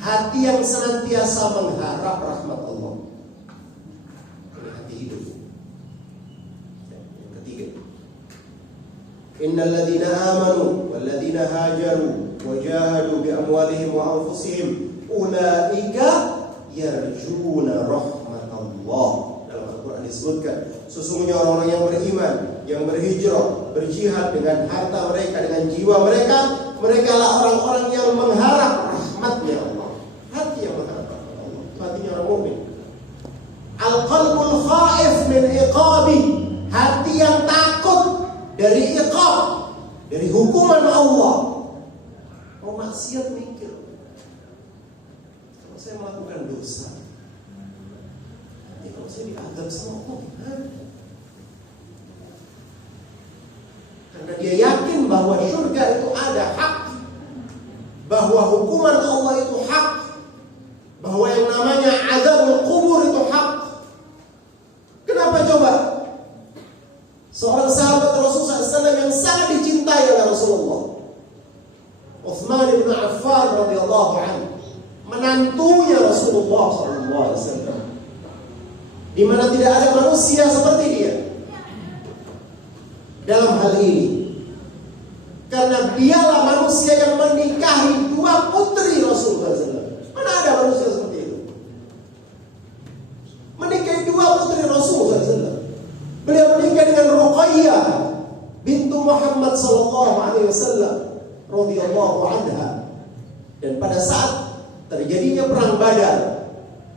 hati yang senantiasa mengharap rahmat Allah. Ini hati hidup. Yang ketiga, innal ladzina amanu wal ladzina hajaru wa jahadu bi amwalihim wa anfusihim ulaika yarjuna rahmatallah. Dalam Al-Qur'an disebutkan, sesungguhnya orang-orang yang beriman, yang berhijrah, berjihad dengan harta mereka, dengan jiwa mereka, mereka lah orang-orang yang mengharap rahmatnya Allah. Hati yang mengharap rahmat Allah, itu hatinya orang mukmin. Al-qalbul khaif min iqabi, hati yang takut dari iqab, dari hukuman Allah. Mau maksiat mikir, kalau saya melakukan dosa, nanti kalau saya diazab sama Allah gimana? Karena dia yakin bahwa surga itu ada hak, bahwa hukuman Allah itu hak, bahwa yang namanya azabul kubur itu hak. Kenapa coba? Seorang sahabat Rasulullah SAW yang sangat dicintai oleh Rasulullah, Utsman bin Affan radhiyallahu anhu, menantunya Rasulullah SAW, di mana tidak ada manusia seperti dia dalam hal ini. Karena dialah manusia yang menikahi dua putri Rasulullah SAW. Mana ada manusia seperti itu? Menikahi dua putri Rasulullah SAW. Beliau menikah dengan Ruqayyah bintu Muhammad sallallahu alaihi wasallam radhiyallahu anha. Dan pada saat terjadinya perang Badar,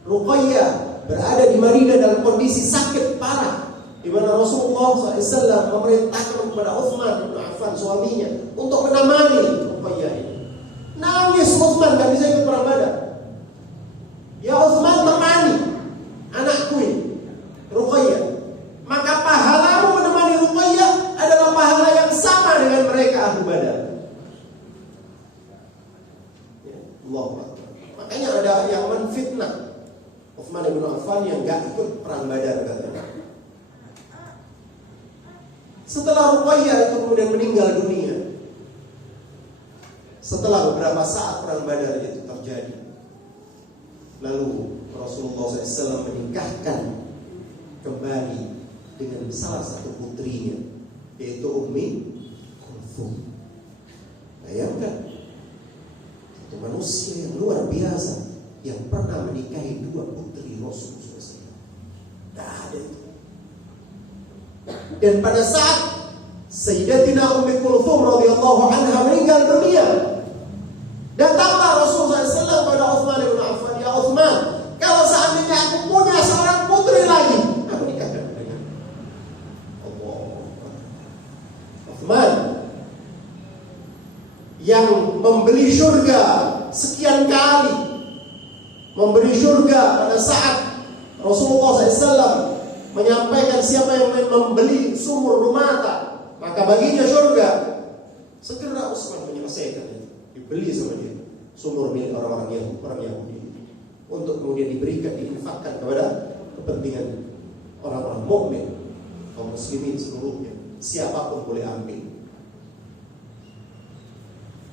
Ruqayyah berada di Madinah dalam kondisi sakit parah, di mana Rasulullah SAW memerintahkan kepada Utsman bin Affan suaminya untuk menemani Ruqayyah ini. Nangis Utsman, gak bisa ikut perang Badar. Ya Utsman, temani anakku ini Ruqayyah. Maka pahalamu menemani Ruqayyah adalah pahala yang sama dengan mereka ahli Badar. Ya, Allah. Makanya ada yang menfitnah Utsman bin Affan yang gak ikut perang Badar katanya. Setelah Ruqayyah itu kemudian meninggal dunia, setelah beberapa saat perang Badar itu terjadi, lalu Rasulullah SAW menikahkan kembali dengan salah satu putrinya, yaitu Ummi Kulthum. Bayangkan, satu manusia yang luar biasa yang pernah menikahi dua putri Rasulullah SAW. Tidak ada itu. Dan pada saat Sayyidatina Ummi Kulthum radhiyallahu anha meninggal dunia, datanglah Rasulullah SAW pada Utsman bin Affan. Ya Utsman, kalau seandainya aku punya seorang putri lagi, aku nikahkan dengan Allah. Utsman yang membeli surga sekian kali, memberi surga pada saat Rasulullah SAW menyampaikan siapa yang membeli sumur rumata maka baginya surga. Segera Utsman menyelesaikan itu, dibeli sama dia sumur milik orang Yahudi untuk kemudian diberikan, diinfakkan kepada kepentingan orang-orang mukmin, kaum muslimin seluruhnya. Siapapun boleh ambil.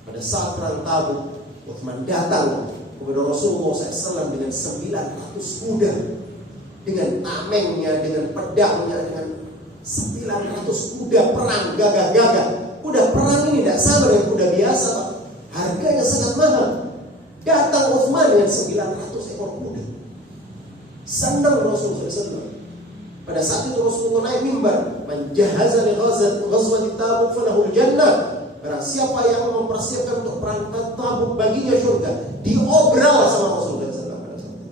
Pada saat perang Tabuk, Utsman datang kepada Rasulullah SAW dengan 900 kuda, dengan tamengnya, dengan pedangnya, dengan 900 kuda perang gagah-gagah. Kuda perang ini tidak sama dengan kuda biasa, Pak. Harganya sangat mahal. Datang Utsman dengan 900 ekor kuda. Senang Rasulullah SAW. Pada saat itu Rasulullah naik mimbar, "Man jahaza li ghazwati Tabuk falahul jannah." Barang siapa yang mempersiapkan untuk perang Tabuk baginya surga. Diobral sama Rasulullah SAW pada saat itu.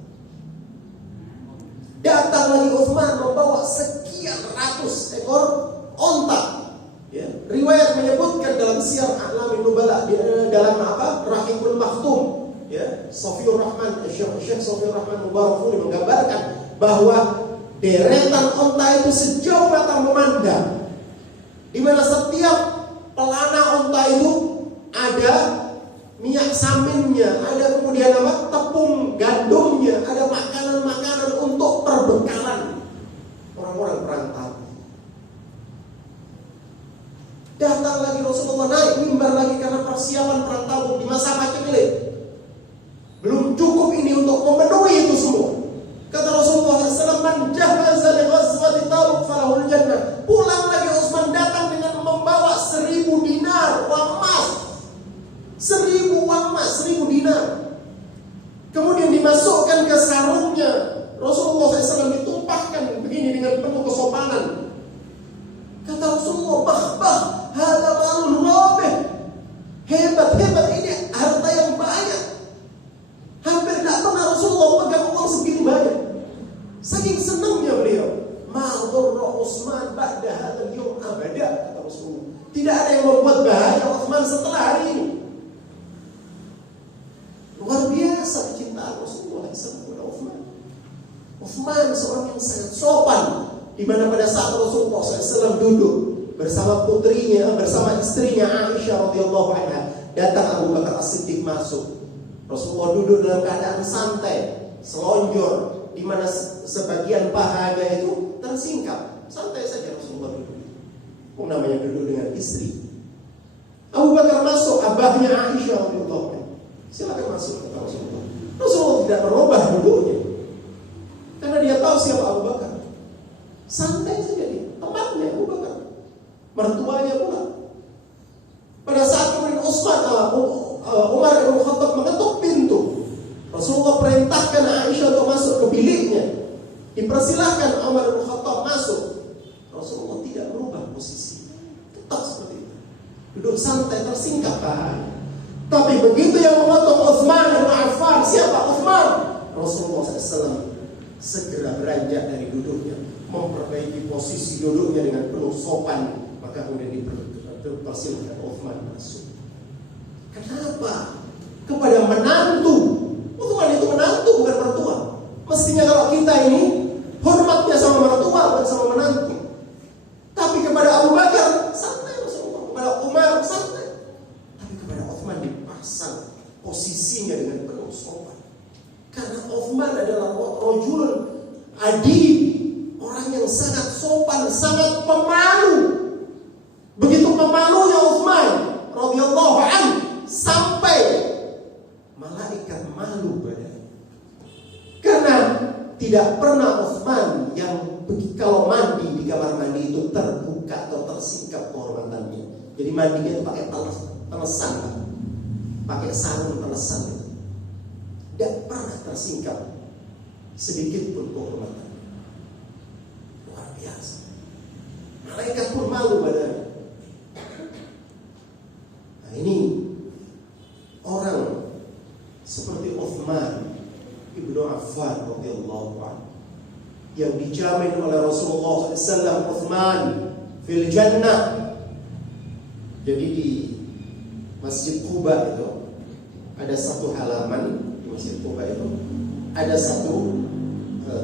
Datang lagi Utsman membawa sekian ratus ekor onta. Ya, riwayat menyebutkan dalam Syiar A'lamin Nubala, dalam Rahimul Maktum, ya, Safiyur Rahman, Syekh Safiyur Rahman Mubarakfuri menggambarkan bahwa deretan onta itu sejauh mata memandang, di mana setiap pelana onta itu ada minyak saminnya, ada kemudian tepung gandumnya, ada makanan-makanan untuk perbekalan orang-orang perang Tabuk. Datang lagi Rasulullah naik mimbar lagi karena persiapan perang Tabuk di masa Paceklik. Belum cukup ini untuk memenuhi itu semua. Kata Rasulullah SAW, "Man jahaza li ghazwati Tabuk falahul jannah." Pulang lagi Utsman datang dengan membawa 1000 dinar uang emas. 1000 uang emas, 1000 dinar. Kemudian dimasukkan ke sarungnya. Rasulullah SAW ditumpahkan begini dengan penuh kesopanan. Kata Rasulullah, "Bah, hada malun rabih." Hebat ini harta yang banyak. Hampir tidak pernah Rasulullah pegang uang segitu banyak. Saking senangnya beliau. Ma dhurra Utsman ba'da hadzal yawm abada, kata Rasulullah. Tidak ada yang membuat bahaya Utsman setelah hari ini. Luar biasa kecintaan Rasulullah kepada Utsman. Utsman seorang yang sangat sopan, di mana pada saat Rasulullah SAW duduk bersama putrinya, bersama istrinya Aisyah radhiyallahu anha, datang Abu Bakar As-Siddiq masuk. Rasulullah duduk dalam keadaan santai, selonjor, di mana sebagian pahanya itu tersingkap. Santai saja Rasulullah duduk. Namanya duduk dengan istri. Abu Bakar masuk, abahnya Aisyah radhiyallahu anha. Silakan masuk, kata Rasulullah. Rasulullah tidak merubah duduknya, karena dia tahu siapa Abu Bakar. Santai saja dia, temannya Abu Bakar, mertuanya pula. Pada dipersilahkan Umar bin Khattab masuk. Rasulullah tidak merubah posisi, tetap seperti itu, duduk santai, tersingkap bahan. Tapi begitu yang memotong Utsman bin Affan, siapa Utsman? Rasulullah SAW segera beranjak dari duduknya, memperbaiki posisi duduknya dengan penuh sopan, maka kemudian dipersilahkan Utsman masuk. Kenapa? Kepada menantu. Utsman itu menantu, bukan mertua. Mestinya kalau kita ini hormatnya sama mertua, bukan sama menantu. Tapi kepada Abu Bakar santai Rasulullah, kepada Umar santai. Tapi kepada Utsman dipasang posisinya dengan penuh sopan. Karena Utsman adalah rajulun adib, orang yang sangat sopan, sangat pemalu. Begitu pemalunya Utsman radhiyallahu anhu sampai malaikat malu padanya. Karena tidak pernah Utsman yang kalau mandi di kamar mandi itu terbuka atau tersingkap kehormatannya. Jadi mandinya itu pakai telesan, pakai sarung telesan. Tidak pernah tersingkap sedikit pun kehormatan. Luar biasa. Malaikat pun malu padanya. Nah ini orang seperti Utsman ibnu Affan radhiyallahu anhu yang dijamin oleh Rasulullah SAW, Utsman fil jannah. Jadi di Masjid Quba itu ada satu halaman, di Masjid Quba itu ada satu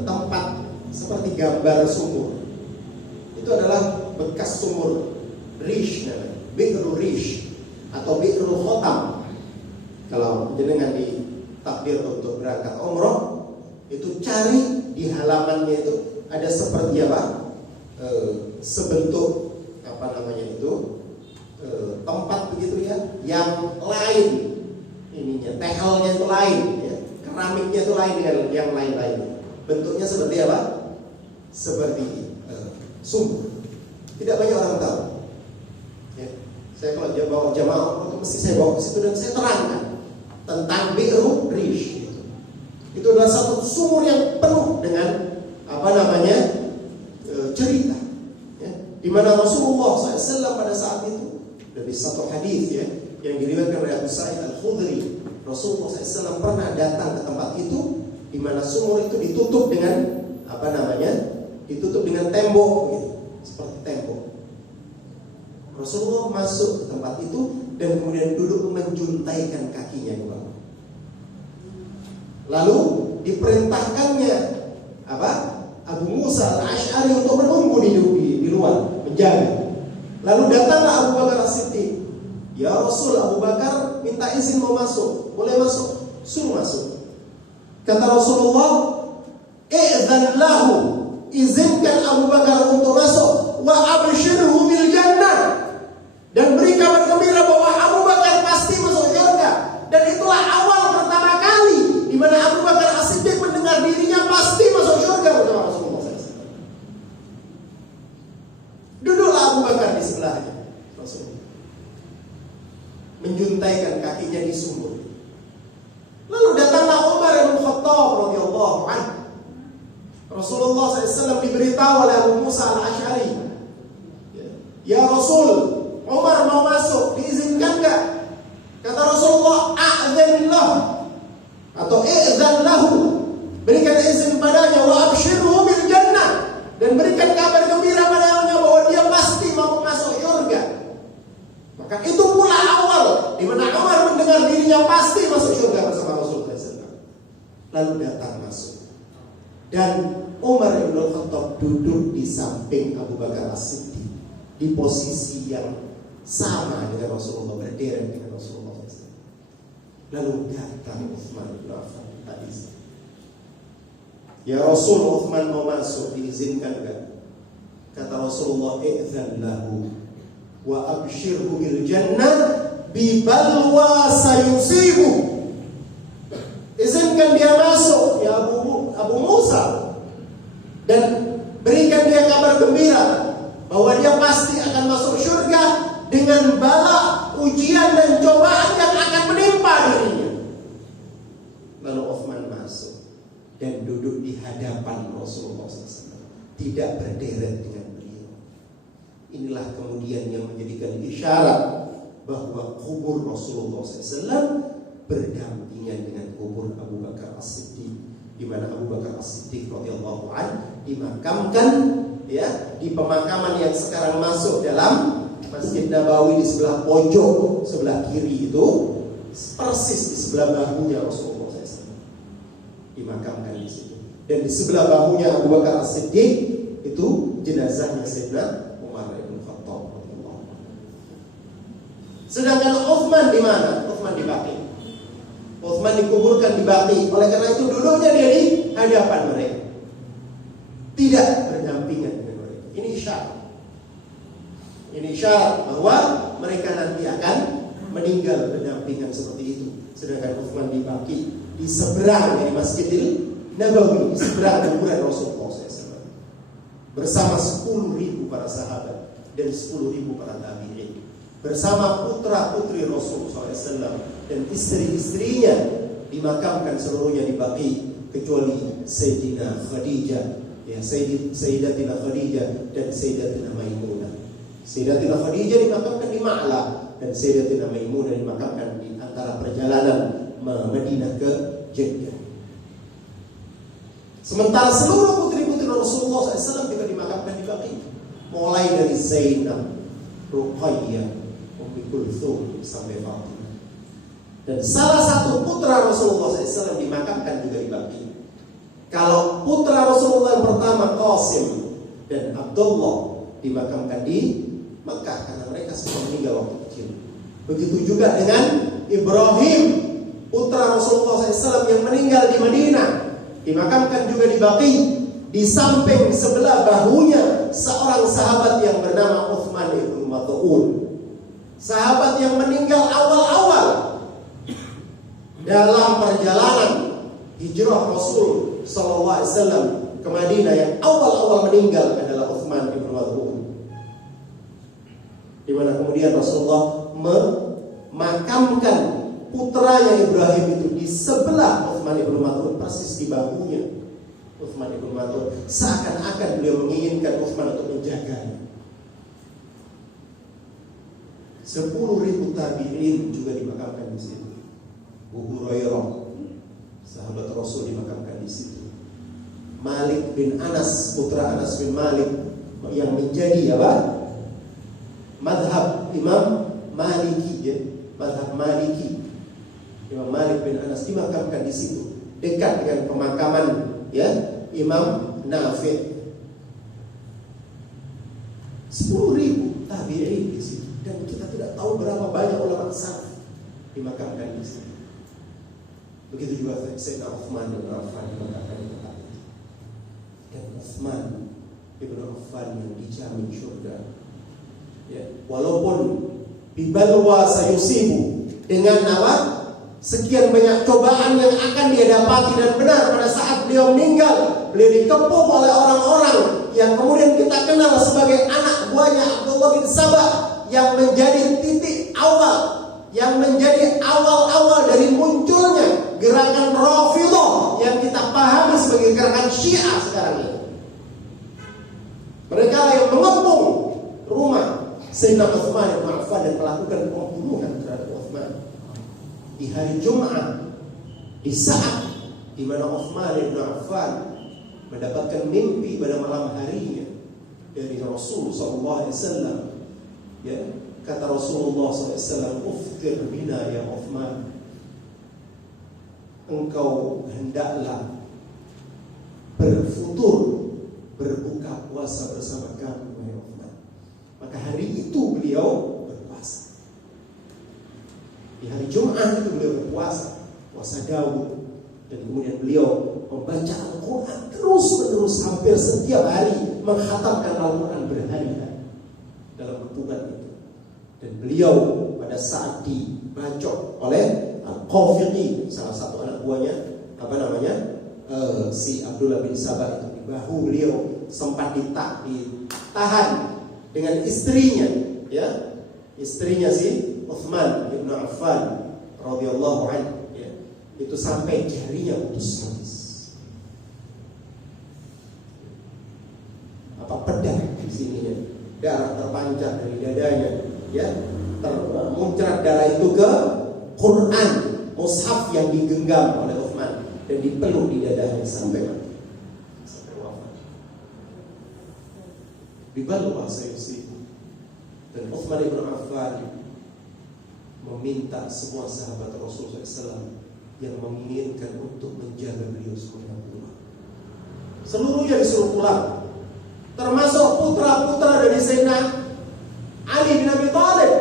tempat seperti gambar sumur. Itu adalah bekas sumur Rish, Bi'ru Rish atau Bi'ru Khotam. Kalau jenengan ditakdir untuk berangkat umroh, itu cari di halamannya itu ada seperti apa? Sebentuk apa namanya itu? Tempat begitu ya, yang lain ininya, tehelnya itu lain ya, keramiknya itu lain dengan yang lain-lain. Bentuknya seperti apa? Seperti sumur. Tidak banyak orang tahu. Ya. Saya kalau bawa jamaah itu mesti saya bawa ke situ dan saya terangkan tentang Bi'ru Rish. Itu adalah satu sumur yang penuh dengan apa namanya cerita, ya. Di mana Rasulullah SAW pada saat itu, dari satu hadis ya yang diriwayatkan oleh Abu Sa'id Al-Khudri, Rasulullah SAW pernah datang ke tempat itu, di mana sumur itu ditutup dengan apa namanya, ditutup dengan tembok, gitu, seperti tembok. Rasulullah masuk ke tempat itu dan kemudian duduk menjuntaikan kakinya ke bawah. Lalu diperintahkannya apa? Abu Musa Al-Asy'ari untuk menunggu di luar, menjaga. Lalu datanglah Abu Bakar As-Siddiq. Ya Rasul, Abu Bakar minta izin mau masuk. Boleh masuk? Suruh masuk. Kata Rasulullah, "I'dzan lahu." Izinkan Abu Bakar untuk masuk. Wa abshirhu bil jannah. Dan beri kabar gembira bahwa Abu Bakar pasti masuk surga. Dan itulah awal pertama kali di mana Abu Bakar As-Siddiq mendengar dirinya pasti masuk surga bersama Rasulullah SAW. Duduklah Abu Bakar di sebelahnya Rasulullah, menjuntaikan kakinya di sumur. Lalu datanglah Umar bin Khattab radhiyallahu anhu. Rasulullah SAW diberitahu oleh Abu Musa Al-Asy'ari, "Ya Rasul, Umar mau masuk, diizinkan enggak?" Kata Rasulullah, "A'dzan lahu," atau "I'dzan lahu." Berikan izin padanya, wa abshirhu bil jannah, dan berikan kabar gembira padanya bahwa dia pasti mau masuk surga. Maka itu pula awal di mana Umar mendengar dirinya pasti masuk surga bersama Rasulullah SAW. Lalu datang masuk. Dan Umar bin Khattab duduk di samping Abu Bakar As-Siddiq di posisi yang sama dengan Rasulullah, berderet dengan Rasulullah SAW. Lalu datang Utsman bin Affan tadi. "Ya Rasul, Utsman mau masuk, diizinkan enggak?" Kata Rasulullah, "I'dzan lahu wa abshirhu bil jannah bi balwa sayusibu." Izinkan dia masuk ya Abu Musa, dan berikan dia kabar gembira bahwa dia pasti akan masuk surga dengan bala, ujian dan cobaan yang akan menimpa dirinya. Lalu Utsman masuk dan duduk di hadapan Rasulullah tidak berderet dengan beliau. Inilah kemudian yang menjadikan isyarat bahwa kubur Rasulullah SAW berdampingan dengan kubur Abu Bakar As-Siddiq, di mana Abu Bakar As-Siddiq radhiyallahu anhu dimakamkan ya di pemakaman yang sekarang masuk dalam Masjid Nabawi di sebelah pojok sebelah kiri itu, persis di sebelah bahunya Rasulullah SAW dimakamkan di situ. Dan di sebelah bahunya Abu Bakar As-Siddiq itu jenazahnya Sayyidina Umar bin Khattab radhiyallahu anhu. Sedangkan Utsman di mana? Utsman di Baqi. Utsman dikuburkan di Baqi. Oleh karena itu duduknya dia di hadapan mereka, tidak berdampingan dengan mereka. Ini isyarat. Ini isyarat bahwa mereka nanti akan meninggal berdampingan seperti itu. Sedangkan Utsman di Baqi, di seberang dari Masjidil Nabawi, di seberang kuburan Rasulullah SAW, bersama 10.000 para sahabat dan 10.000 para tabi'in, bersama putra-putri Rasulullah SAW dan istri-istrinya dimakamkan seluruhnya di Baqi, kecuali Sayyidina Khadijah, ya Sayyidatina Khadijah dan Sayyidatina Maimunah. Sayyidatina Khadijah dimakamkan di Ma'la dan Sayyidatina Maimunah dimakamkan di antara perjalanan Madinah ke Jeddah. Sementara seluruh putri-putri Rasulullah SAW juga dimakamkan di Baqi, mulai dari Zainab, Ruqayyah, Ummi Kulthum sampai Fatimah. Dan salah satu putra Rasulullah SAW dimakamkan juga di Baqi. Kalau putra Rasulullah yang pertama Qasim dan Abdullah dimakamkan di Mekah karena mereka semua meninggal waktu kecil. Begitu juga dengan Ibrahim, putra Rasulullah SAW yang meninggal di Madinah, dimakamkan juga di Baqi. Di samping sebelah bahunya seorang sahabat yang bernama Utsman bin Maz'un, sahabat yang meninggal awal-awal dalam perjalanan hijrah Rasul sallallahu alaihi wasallam ke Madinah. Yang awal-awal meninggal adalah Utsman bin Maz'un, di mana kemudian Rasulullah memakamkan putranya Ibrahim itu di sebelah Utsman bin Maz'un, persis di bahunya Utsman bin Maz'un, seakan-akan beliau menginginkan Utsman untuk menjaganya. 10.000 tabi'in juga dimakamkan di situ. Abu Hurairah, sahabat Rasul, dimakamkan di situ. Malik bin Anas, putra Anas bin Malik, yang menjadi apa? Madhab Imam Maliki, ya, madhab Maliki. Imam Malik bin Anas dimakamkan di situ, dekat dengan pemakaman ya Imam Nafi'. 10.000 tabi'in di situ, dan kita tidak tahu berapa banyak ulama salaf dimakamkan di situ. Begitu juga Sayyidina Utsman bin Affan dimakamkan di tempat itu. Dan Utsman bin Affan yang dijamin surga, ya, walaupun bibalwa sayusibu, dengan apa? Sekian banyak cobaan yang akan dia dapati, dan benar pada saat beliau meninggal, beliau dikepung oleh orang-orang yang kemudian kita kenal sebagai anak buahnya Abdullah bin Sabah, yang menjadi titik awal, yang menjadi awal-awal dari munculnya gerakan Rafidhah yang kita pahami sebagai gerakan Syiah sekarang ini. Mereka yang mengepung rumah Sayyidina Utsman bin Affan dan melakukan pembunuhan terhadap Utsman di hari Jumat, di saat di mana Utsman bin Affan mendapatkan mimpi pada malam harinya dari Rasul sallallahu alaihi wasallam. Ya, kata Rasulullah SAW, "Uftir bina ya Utsman." Engkau hendaklah berfutur, berbuka puasa bersama kami, wahai Utsman. Maka hari itu beliau berpuasa. Di hari Jumat itu beliau berpuasa, puasa Daud, dan kemudian beliau membaca Al-Quran terus-menerus, hampir setiap hari menghatamkan Al-Quran berhari-hari dalam kepungan itu. Dan beliau pada saat dibacok oleh Al-Qafiqi, salah satu anak buahnya, si Abdullah bin Sabah itu, di bahu beliau sempat ditahan dengan istrinya, ya, istrinya si Utsman bin Affan radhiyallahu anhu, ya, itu sampai jarinya putus habis. di sininya. Darah terpancar dari dadanya, ya, muncrat darah itu ke Quran, mushaf yang digenggam oleh Uthman dan dipeluk di dadanya sampai mati, sampai wafat. Dibalu Sayusi dan Uthman ibn Affan meminta semua sahabat Rasulullah SAW yang menginginkan untuk menjaga beliau supaya pulang. Seluruhnya disuruh pulang, termasuk putra-putra dari Sayyidina Ali bin Abi Thalib,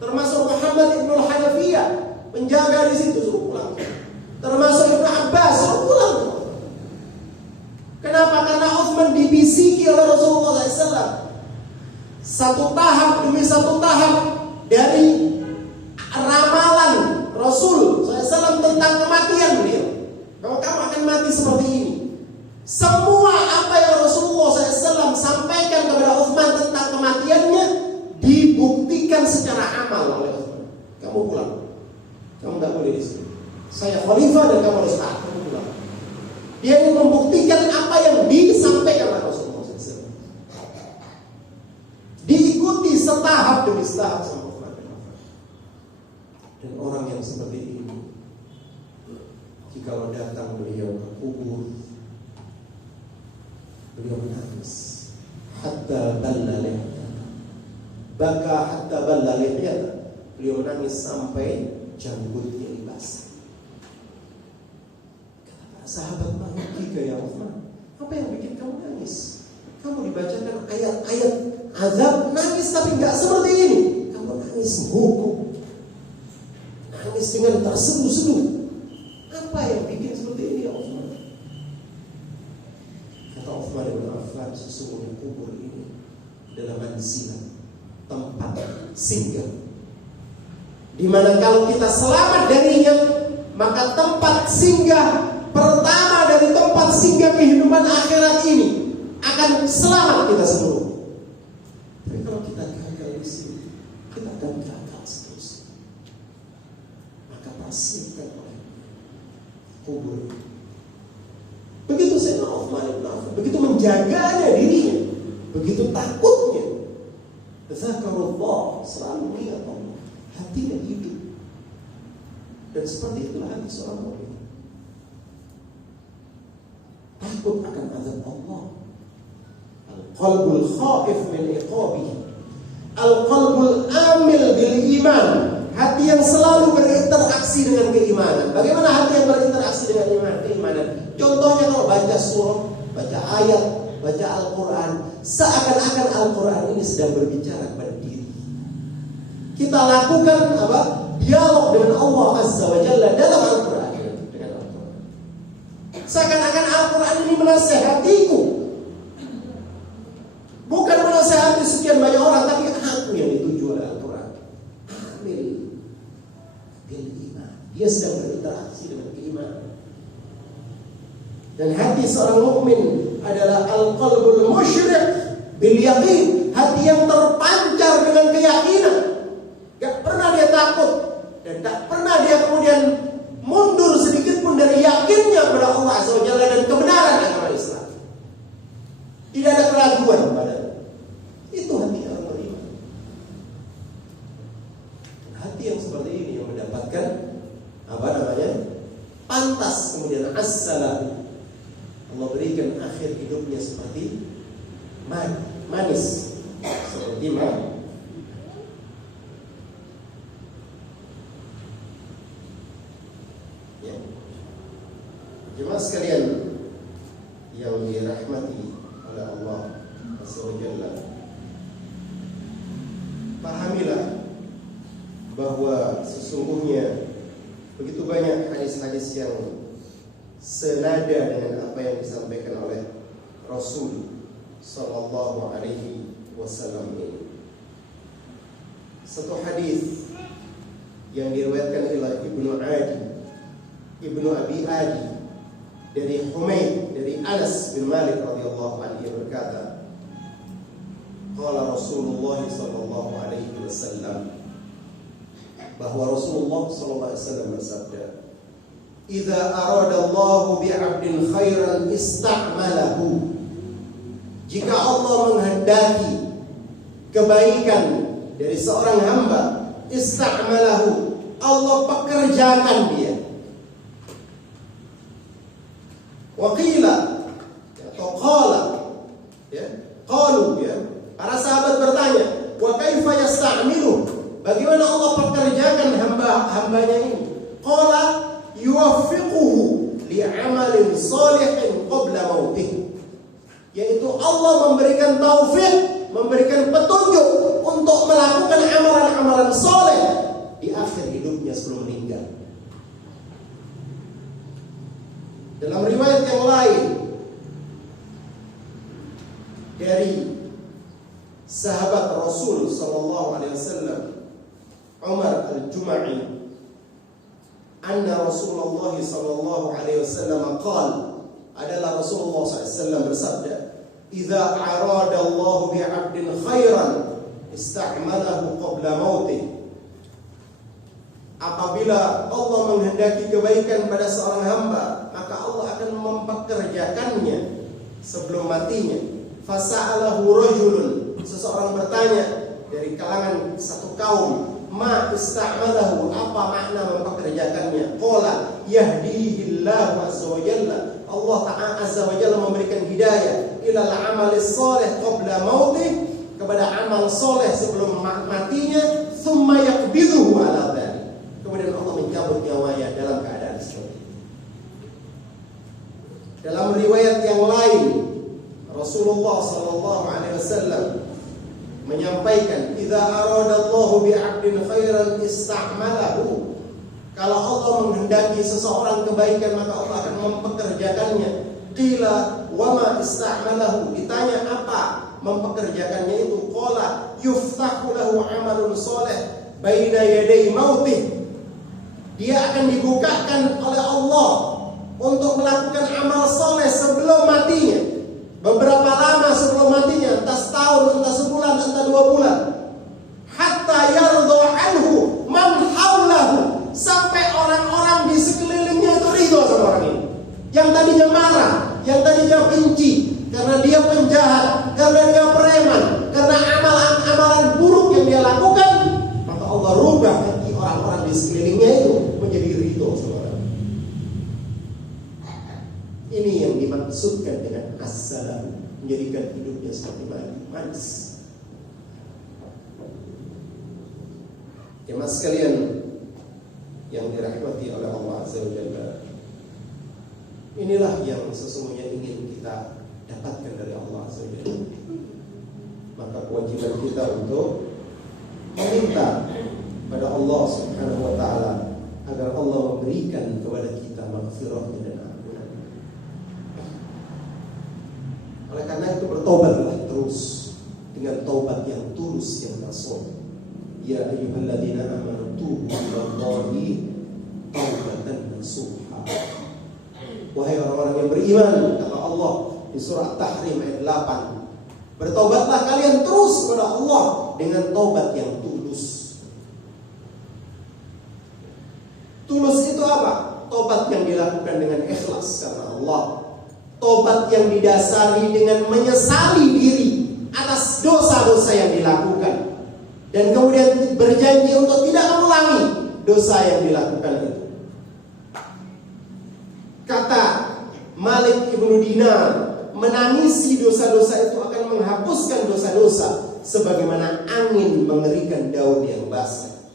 termasuk Muhammad ibn al-Hanafiyah, penjaga di situ suruh pulang. Termasuk Ibnu Abbas suruh pulang. Kenapa? Karena Uthman dibisiki oleh Rasulullah SAW. Satu tahap demi satu tahap dari ramalan Rasul SAW tentang kematian beliau. Kalau kamu akan mati seperti ini. Semua apa yang Rasulullah SAW sampaikan kepada Uthman tentang kematiannya dibuktikan secara amal oleh Uthman. Kamu pulang. Kamu tidak boleh di sini. Saya khalifah dan kamu harus taat. Kamu pulang. Dia ingin membuktikan apa yang disampaikan oleh Rasulullah SAW. Diikuti setahap demi setahap sama Uthman bin Affan. Dan orang yang seperti ini, jikalau datang beliau ke kubur, beliau menangis hatta balla lihyata, baka hatta balla lihyata. Beliau menangis sampai janggutnya basah. Kata para sahabat, "Ma'yukika ya Uthman, apa yang bikin kamu nangis? Kamu dibacakan ayat-ayat azab, nangis tapi enggak seperti ini. Kamu nangis menghukum, nangis dengan terseduh-seduh. Apa yang bikin seperti ini ya Uthman?" Kata Uthman bin Affan, sesungguhnya kubur ini adalah manzilah, tempat singgah, di mana kalau kita selamat darinya, maka tempat singgah pertama dari tempat singgah kehidupan akhirat ini akan selamat kita semua. Tapi kalau kita gagal di sini, kita akan gagal seterusnya. Maka pastikan oleh kubur. Begitu Sayyidina Uthman bin Affan, begitu menjaganya dirinya, begitu takutnya. Zakarullah, selalu ingat Allah, hatinya hidup. Dan seperti itulah hati seorang mukmin. Takut akan azab Allah. Al-qalbul khaif min iqabihi, al-qalbul amil bil iman, hati yang selalu berinteraksi dengan keimanan. Bagaimana hati yang berinteraksi dengan keimanan? Contohnya kalau baca surah, baca ayat, baca Al-Quran, seakan-akan Al-Quran ini sedang berbicara kepada diri. Kita lakukan apa? Dialog dengan Allah Azza wa Jalla dalam Al-Quran. Dengan Al-Quran, seakan-akan Al-Quran ini menasehatiku. Bukan menasehati sekian banyak orang, tapi aku yang dituju oleh Al-Quran. Amil bil iman. Dia sedang berinteraksi dengan keimanan. Dan hati seorang mukmin adalah al-qalbul musyrik bil yaqin, hati yang terpancar dengan keyakinan. Gak pernah dia takut dan tak pernah dia kemudian mundur sedikit pun dari yakinnya kepada Allah Azza wa Jalla dan kebenaran agama Islam. Tidak ada keraguan padanya. Itu hati orang beriman. Hati yang seperti ini yang mendapatkan pantas kemudian as-salam. Allah berikan akhir hidupnya seperti manis, seperti madu. Ya. Jemaah sekalian yang dirahmati oleh Allah Azza wa Jalla, pahamilah bahwa sesungguhnya begitu banyak hadis-hadis yang senada dengan apa yang disampaikan oleh Rasul sallallahu alaihi wasallam ini. Satu hadis yang diriwayatkan oleh Ibnu Abi Adi dari Humaid dari Anas bin Malik radhiyallahu anhu berkata, qala Rasulullah sallallahu alaihi wasallam, bahwa Rasulullah sallallahu alaihi wasallam bersabda, "Idza arada Allah bi'abdin khairan ista'malahu." Jika Allah menghendaki kebaikan dari seorang hamba, ista'malahu, Allah pekerjakan dia. Waqila atau qala, ya, qalu, ya, para sahabat bertanya, wa kaifa yasta'milu, bagaimana Allah pekerjakan hambanya ini? Qala yuwaffiquhu li'amalin salihin qabla mautih, yaitu Allah memberikan taufik, memberikan petunjuk untuk melakukan amalan-amalan soleh di akhir hidupnya sebelum meninggal. Dalam riwayat yang lain dari sahabat Rasul sallallahu alaihi wasallam, Umar al-Juma'i, anna Rasulullah sallallahu alaihi wasallam qala, adalah Rasulullah SAW bersabda, "Idza arada Allah bi'abdin khairan ista'malahu qabla mautih." Apabila Allah menghendaki kebaikan pada seorang hamba, maka Allah akan mempekerjakannya sebelum matinya. Fasa'alahu rajulun, seseorang bertanya dari kalangan satu kaum, "Ma ista'malahu?" apa makna mempekerjakannya? Qala yahdihillahu azza wa jalla, Allah Ta'ala azza wa jalla memberikan hidayah ilal amalis soleh qabla mautih, kepada amal soleh sebelum matinya, thumma yakbiduhu ala dhalik, kemudian Allah mencabut nyawanya dalam keadaan seperti itu. Dalam riwayat yang lain, Rasulullah sallallahu alaihi wasallam menyampaikan, "Idza aradallahu bi'abdin khairan ista'malahu." Kalau Allah menghendaki seseorang kebaikan, maka Allah akan mempekerjakannya. Qila wa ma ista'malahu, ditanya apa mempekerjakannya itu? Qala yuftahu lahu amalun soleh baina yaday mautih, dia akan dibukakan oleh Allah untuk melakukan amal soleh sebelum matinya, beberapa lama sebelum matinya, entah setahun, entah sebulan, entah 2 bulan. Hatta yardha anhu man haulahu, sampai orang-orang di sekelilingnya itu ridho sama orang ini. Yang tadinya marah, yang tadinya benci karena dia penjahat, karena dia preman, karena amalan-amalan buruk yang dia lakukan, maka Allah rubah hati orang-orang di sekelilingnya itu menjadi ridho sama orang. Ini yang dimaksudkan dengan as-salam, menjadikan hidupnya seperti manis. Jemaah sekalian yang dirahmati oleh Allah Azza wa Jalla, inilah yang sesungguhnya ingin kita dapatkan dari Allah Azza wa Jalla. Maka kewajiban kita untuk meminta pada Allah Subhanahu wa taala agar Allah memberikan kepada kita maghfirah dan ampunan. Oleh karena itu bertobatlah terus dengan taubat yang tulus, yang nasuh. Ya ayyuhalladzina amanu tubu ilallahi taubatan nasuha. Wahai orang-orang yang beriman, kata Allah di surah Tahrim ayat 8, bertobatlah kalian terus kepada Allah dengan taubat yang tulus. Tulus itu apa? Taubat yang dilakukan dengan ikhlas karena Allah. Taubat yang didasari dengan menyesali diri atas dosa-dosa yang dilakukan, dan kemudian berjanji untuk tidak mengulangi dosa yang dilakukan itu. Kata Malik ibnu Dinar, menangisi dosa-dosa itu akan menghapuskan dosa-dosa sebagaimana angin mengeringkan daun yang basah.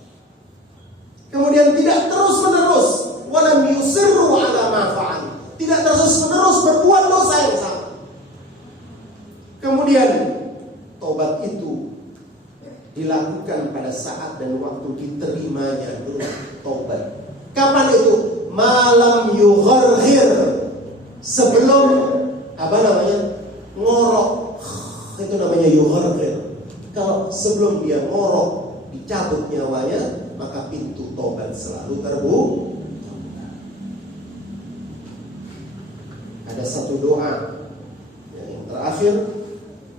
Kemudian tidak terus-menerus, walam yusirru ala ma fa'al, tidak terus-menerus berbuat dosa yang sama. Kemudian taubat itu dilakukan pada saat dan waktu diterimanya taubat. Kapan itu? Malam yugharghir, sebelum ngorok, itu namanya yugharghir. Kalau sebelum dia ngorok, dicabut nyawanya, maka pintu taubat selalu terbuka. Ada satu doa yang terakhir,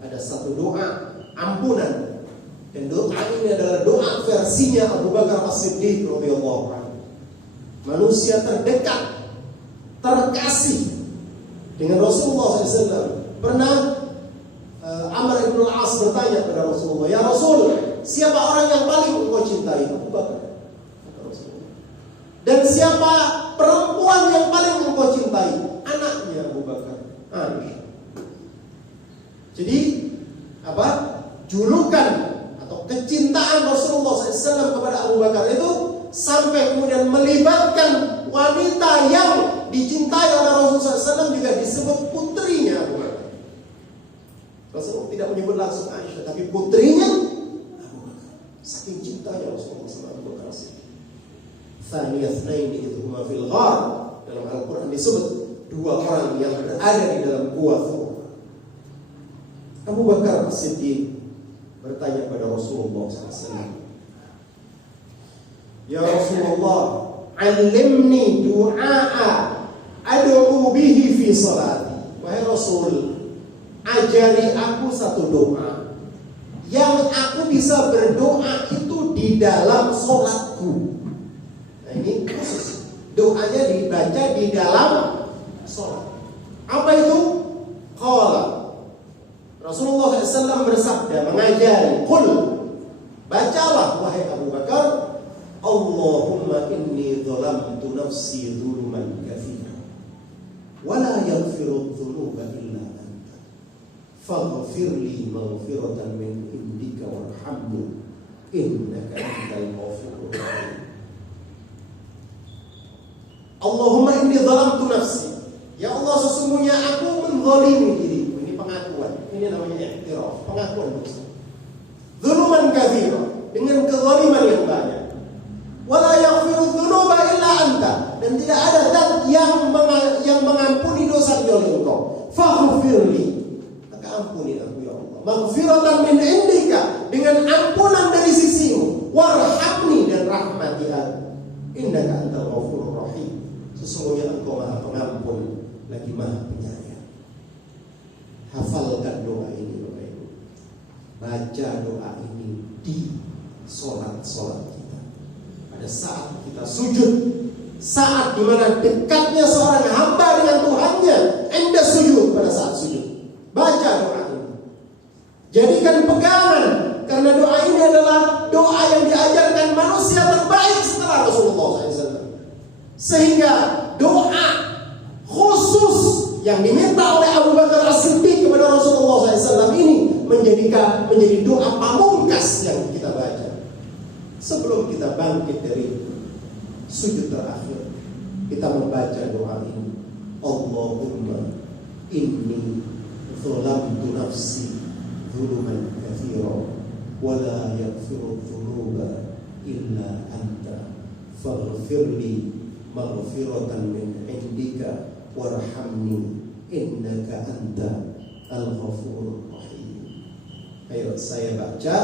ada satu doa ampunan. Dan doa ini adalah doa versinya Abu Bakar As-Siddiq radhiyallahu anhu. Manusia terdekat, terkasih dengan Rasulullah SAW, pernah bertanya kepada Rasulullah, "Ya Rasul, siapa orang yang paling engkau cintai?" Abu Bakar. Kata Rasulullah. "Dan siapa perempuan yang paling engkau cintai?" Anaknya Abu Bakar, Aisyah. Jadi apa? Julukan atau kecintaan Rasulullah SAW kepada Abu Bakar itu sampai kemudian melibatkan wanita yang dicintai oleh Rasulullah SAW juga disebut putrinya Abu Bakar. Rasulullah tidak menyebut langsung Aisyah, tapi putrinya Abu Bakar. Saking cintanya Rasulullah sama Abu Bakar. Thaniyatnaini idhuma fil ghar. Dalam Al-Quran disebut dua orang yang berada di dalam gua Thur. Abu Bakar Siddiq bertanya kepada Rasulullah SAW, "Ya Rasulullah, alimni du'a'a ad'u bihi fi salati." Wahai Rasul, ajari aku satu doa yang aku bisa berdoa itu di dalam sholatku. Nah ini khusus, doanya dibaca di dalam sholat. Apa itu? Qala, Rasulullah SAW bersabda, mengajari, "Qul," bacalah wahai Abu Bakar, "Allahumma inni dhalamtu nafsi dhuluman katsira wa la yaghfiru dhunuba illa anta faghfir li maghfiratan min indika warhamni innaka antal ghafurur rahim." Allahumma inni dhalamtu nafsi, ya Allah sesungguhnya aku menzalimi diriku. Ini pengakuan, ini namanya i'tiraf, pengakuan dosa. Dzuluman katsira, dengan kezaliman yang banyak. Wala yaghfiru dzunuba illa anta, dan tidak ada zat yang mengampuni dosa kecuali Engkau. Faghfirli, maka ampuni aku ya Allah. Maghfiratan min indika, dengan ampunan dari sisimu. Warhamni, dan rahmati aku. Innaka antal ghafurur rahim, sesungguhnya Engkau Maha Pengampun lagi Maha Penyayang. Hafalkan doa ini Bapak Ibu. Baca doa ini di solat-solat kita. Pada saat kita sujud, saat dimana dekatnya seorang hamba dengan Tuhannya, Anda sujud pada saat sujud. Baca doa ini. Jadikan pegangan, karena doa ini adalah doa yang diajarkan manusia terbaik setelah Rasulullah SAW. Sehingga doa khusus yang diminta oleh Abu Bakar As-Siddiq kepada Rasulullah SAW ini menjadi doa pamungkas yang kita baca sebelum kita bangkit dari sujud terakhir. Kita membaca doa ini, Allahumma inni dhalamtu nafsi dhuluman katsira wa la yaghfiru dhunuba illa anta faghfirli maghfiratan min indika warhamni innaka anta al-ghafurur rahim. Ayo saya baca,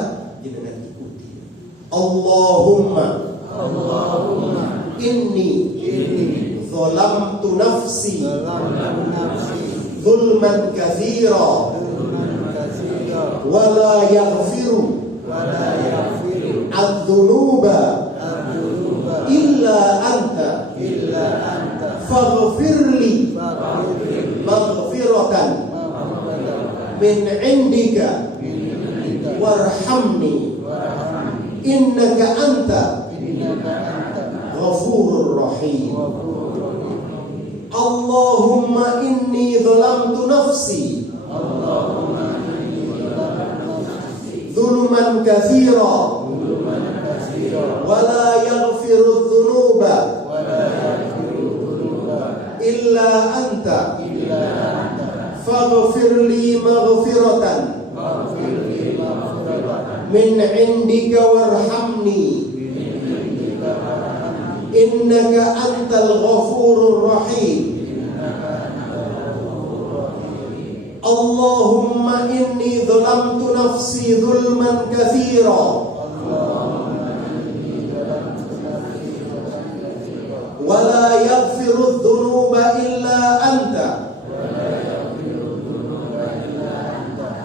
jenengan ikuti. Allahumma inni dhalamtu nafsi dhulman katsira wa la yaghfiru adz-dzunuba illa anta faghfirli maghfiratan min indika warhamni innaka anta ghafurur rahim. Allahumma inni dhalamtu nafsi dhuluman katsira wa la yaghfiru dzunuba illa anta faghfirli maghfiratan min indika warhamni innaka antal ghafurur rahim. Allahumma inni dhalamtu nafsi dhulman katsira wa la yaghfiru dzunuba illa anta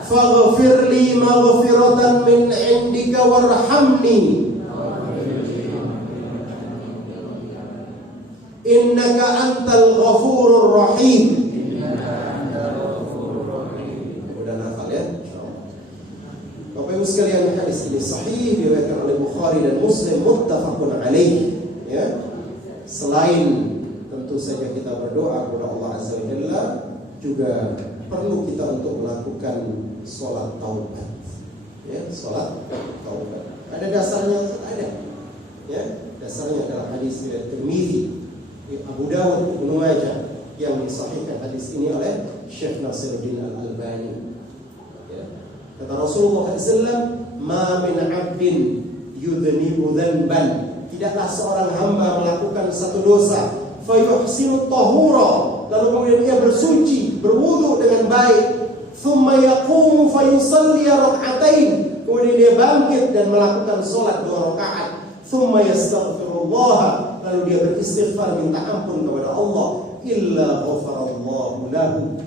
faghfirli maghfiratan min indika warhamni innaka antal ghafurur rahim. Mudah hafal ya. Bapak sekalian, hadis ini sahih diriwayatkan oleh Bukhari dan Muslim, muttafaqun alaih. Ya. Selain tentu saja kita berdoa kepada Allah Azza wa Jalla, juga perlu kita untuk melakukan sholat taubat. Ya, sholat taubat. Ada dasarnya, ada. Ya, dasarnya adalah hadis riwayat Tirmidzi, Abu Dawud, Ibnu Majah, yang disahihkan hadis ini oleh Syekh Nasiruddin Al-Albani. Ya. Kata Rasulullah SAW, "Ma min 'abdin yudhnibu dhanban." Tidaklah seorang hamba melakukan satu dosa, fayuhsinu tahura, lalu kemudian dia bersuci, berwudu dengan baik, thumma yaqumu fayusalli rak'atain, kemudian dia bangkit dan melakukan salat 2 rakaat, thumma yastaghfirullah, lalu dia beristighfar minta ampun kepada Allah, illa ghafarallahu lahu,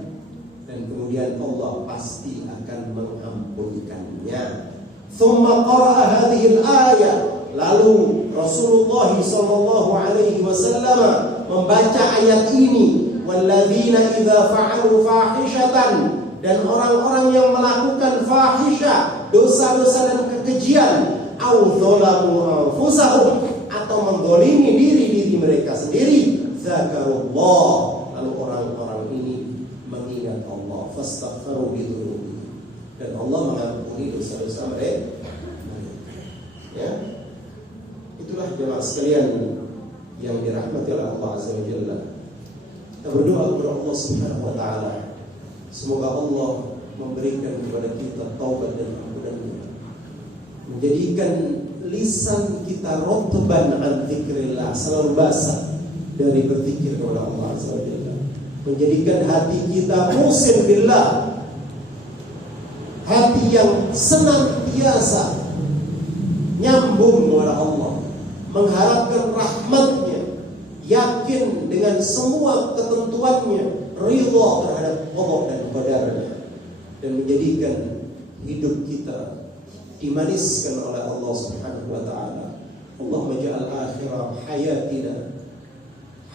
dan kemudian Allah pasti akan mengampunkannya. Thumma qara'a hadhihi al-ayah, lalu Rasulullah sallallahu alaihi wasallam membaca ayat ini, walladzina idza fa'alu fahishatan, dan orang-orang yang melakukan fahisyah, dosa-dosa dan kekejian, au dzalamu anfusahum, atau menzalimi diri mereka sendiri, zakarullah, lalu orang-orang ini mengingat Allah, fastaghfiru lidzunubi, dan Allah mengampuni dosa-dosa mereka. Ya. Itulah jemaah sekalian yang dirahmati oleh Allah Azza wa Jalla. Kita berdoa kepada Allah Subhanahu wa taala, semoga Allah memberikan kepada kita taubat dan ampunan-Nya, menjadikan lisan kita rotban an dzikrillah, selalu basah dari berzikir kepada Allah Azza wa Jalla, menjadikan hati kita musim billah, hati yang senantiasa nyambung kepada Allah, mengharapkan rahmat-Nya, yakin dengan semua ketentuannya, ridha terhadap Allah dan qadarnya, dan menjadikan hidup kita dimaniskan oleh Allah Subhanahu wa taala. Allahumma ja'al akhirah hayatina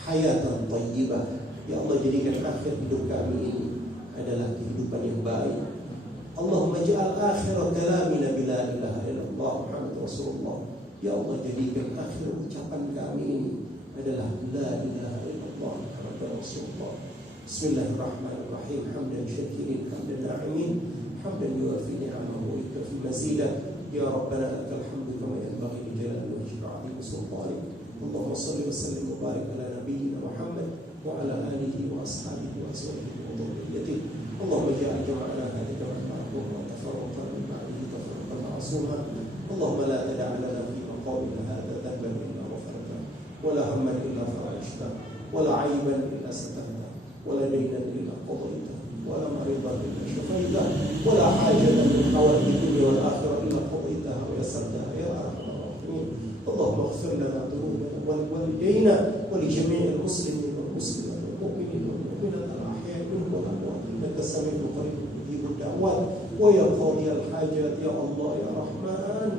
hayatan thayyibah. Ya Allah, jadikan akhir hidup kami ini adalah kehidupan yang baik. Allahumma ja'al akhirah kalamina bila ilaha illallah Muhammadur Rasulullah. Ya Allah, jadikan akhir ucapan kami ini adalah la ilaha illallah Muhammadur Rasulullah. Bismillahirrahmanirrahim. Hamdan syakirin, hamdan na'imin, hamdan yuafi ni'amahu wa yukafi mazidah. Ya Rabbana lakal hamdu kama yanbaghi li jalali wajhika 'azimi sultanik. Allahumma shalli wa sallim wa barik ala nabiyyina Muhammad wa ala alihi wa ashabihi wa sahbihi wa dhurriyyatihi. Allahumma ja'al jama'ana hadha jam'an marhuman wa tafarraqana min ba'dihi tafarraqan ma'suma. Allahumma la tada' lana fi maqamina hadha dhanban illa ghafarta, wa la hamman illa farajta, wa la 'ayban illa satarta, wa la daynan illa qadayta, wa la maridan illa shafayta, wa la hajatan min hawaiji dunya wal akhirah illa qadaytaha wa yassartaha ya arhamar rahimin. Allahumma ighfir lana dhunubana wa liwalidayna wa li jami'il muslimin wal muslimat wal mu'minin wal mu'minat al-ahya'i minhum wal amwat, innaka sami'un qaribun mujibud da'wat, wa ya qadiyal hajat ya Allah ya Rahman.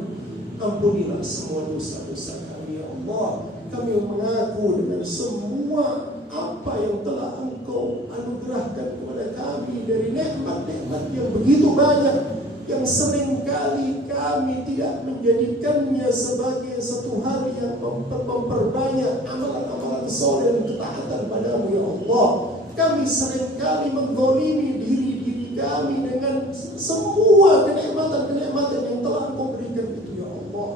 Ampunilah semua dosa-dosa kami ya Allah. Kami mengaku dengan semua apa yang telah Engkau anugerahkan kepada kami dari nikmat-nikmat yang begitu banyak, yang seringkali kami tidak menjadikannya sebagai satu hal yang memperbanyak amalan-amalan saleh dan ketaatan padamu ya Allah. Kami seringkali menggolimi diri kami dengan semua kenikmatan-kenikmatan yang telah Engkau berikan itu ya Allah.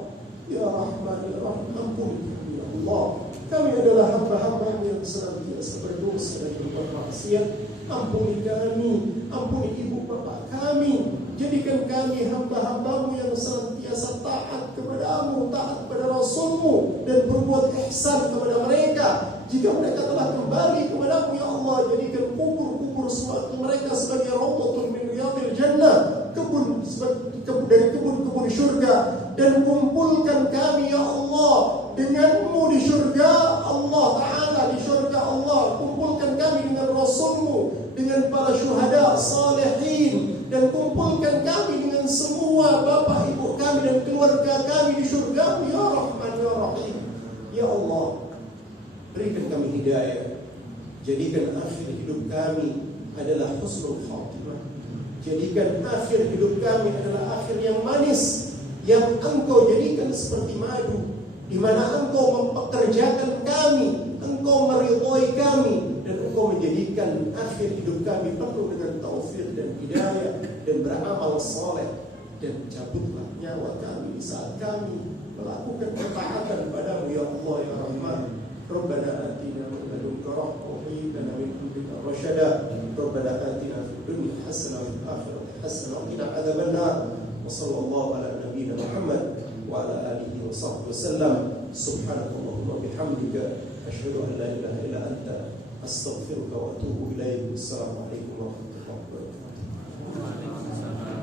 Ya Rahman ya Rahim, ampuni kami ya Allah. Kami adalah hamba-hamba yang senantiasa berdosa dan bermaksiat. Ampuni kami, ampuni ibu bapak kami. Jadikan kami hamba-hambamu yang senantiasa taat kepadamu, taat kepada Rasulmu, dan berbuat ihsan kepada mereka. Jika mereka telah kembali kepadamu ya Allah, jadikan kubur-kubur mereka sebagai rawdatun min riyadil jannah, kebun dari kebun-kebun syurga, dan kumpulkan kami ya Allah denganmu di syurga Allah Ta'ala, di syurga Allah. Kumpulkan kami dengan Rasulmu, dengan para syuhada salihin, dan kumpulkan kami dengan semua bapak ibu kami dan keluarga kami di syurga ya Rahman ya Rahim. Ya Allah, berikan kami hidayah, jadikan akhir hidup kami adalah husnul khatimah. Jadikan akhir hidup kami adalah akhir yang manis, yang Engkau jadikan seperti madu, di mana Engkau mempekerjakan kami, Engkau meridhoi kami, dan Engkau menjadikan akhir hidup kami penuh dengan taufik dan hidayah dan beramal soleh. Dan cabutlah nyawa kami saat kami melakukan ketaatan padamu ya Allah ya Rahman. Rabbana atina min ladunka rahmah wa hab lana min ladunka rasyada. Rabbana atina fid dunya hasanah wa fil akhirati hasanah wa qina adzabannar. Wa sallallahu ala nabiyyina Muhammad wa ala alihi wa sahbihi wasallam. Subhanakallahumma bihamdika asyhadu an la ilaha illa anta astaghfiruka wa atubu ilaik. Assalamualaikum warahmatullahi wabarakatuh.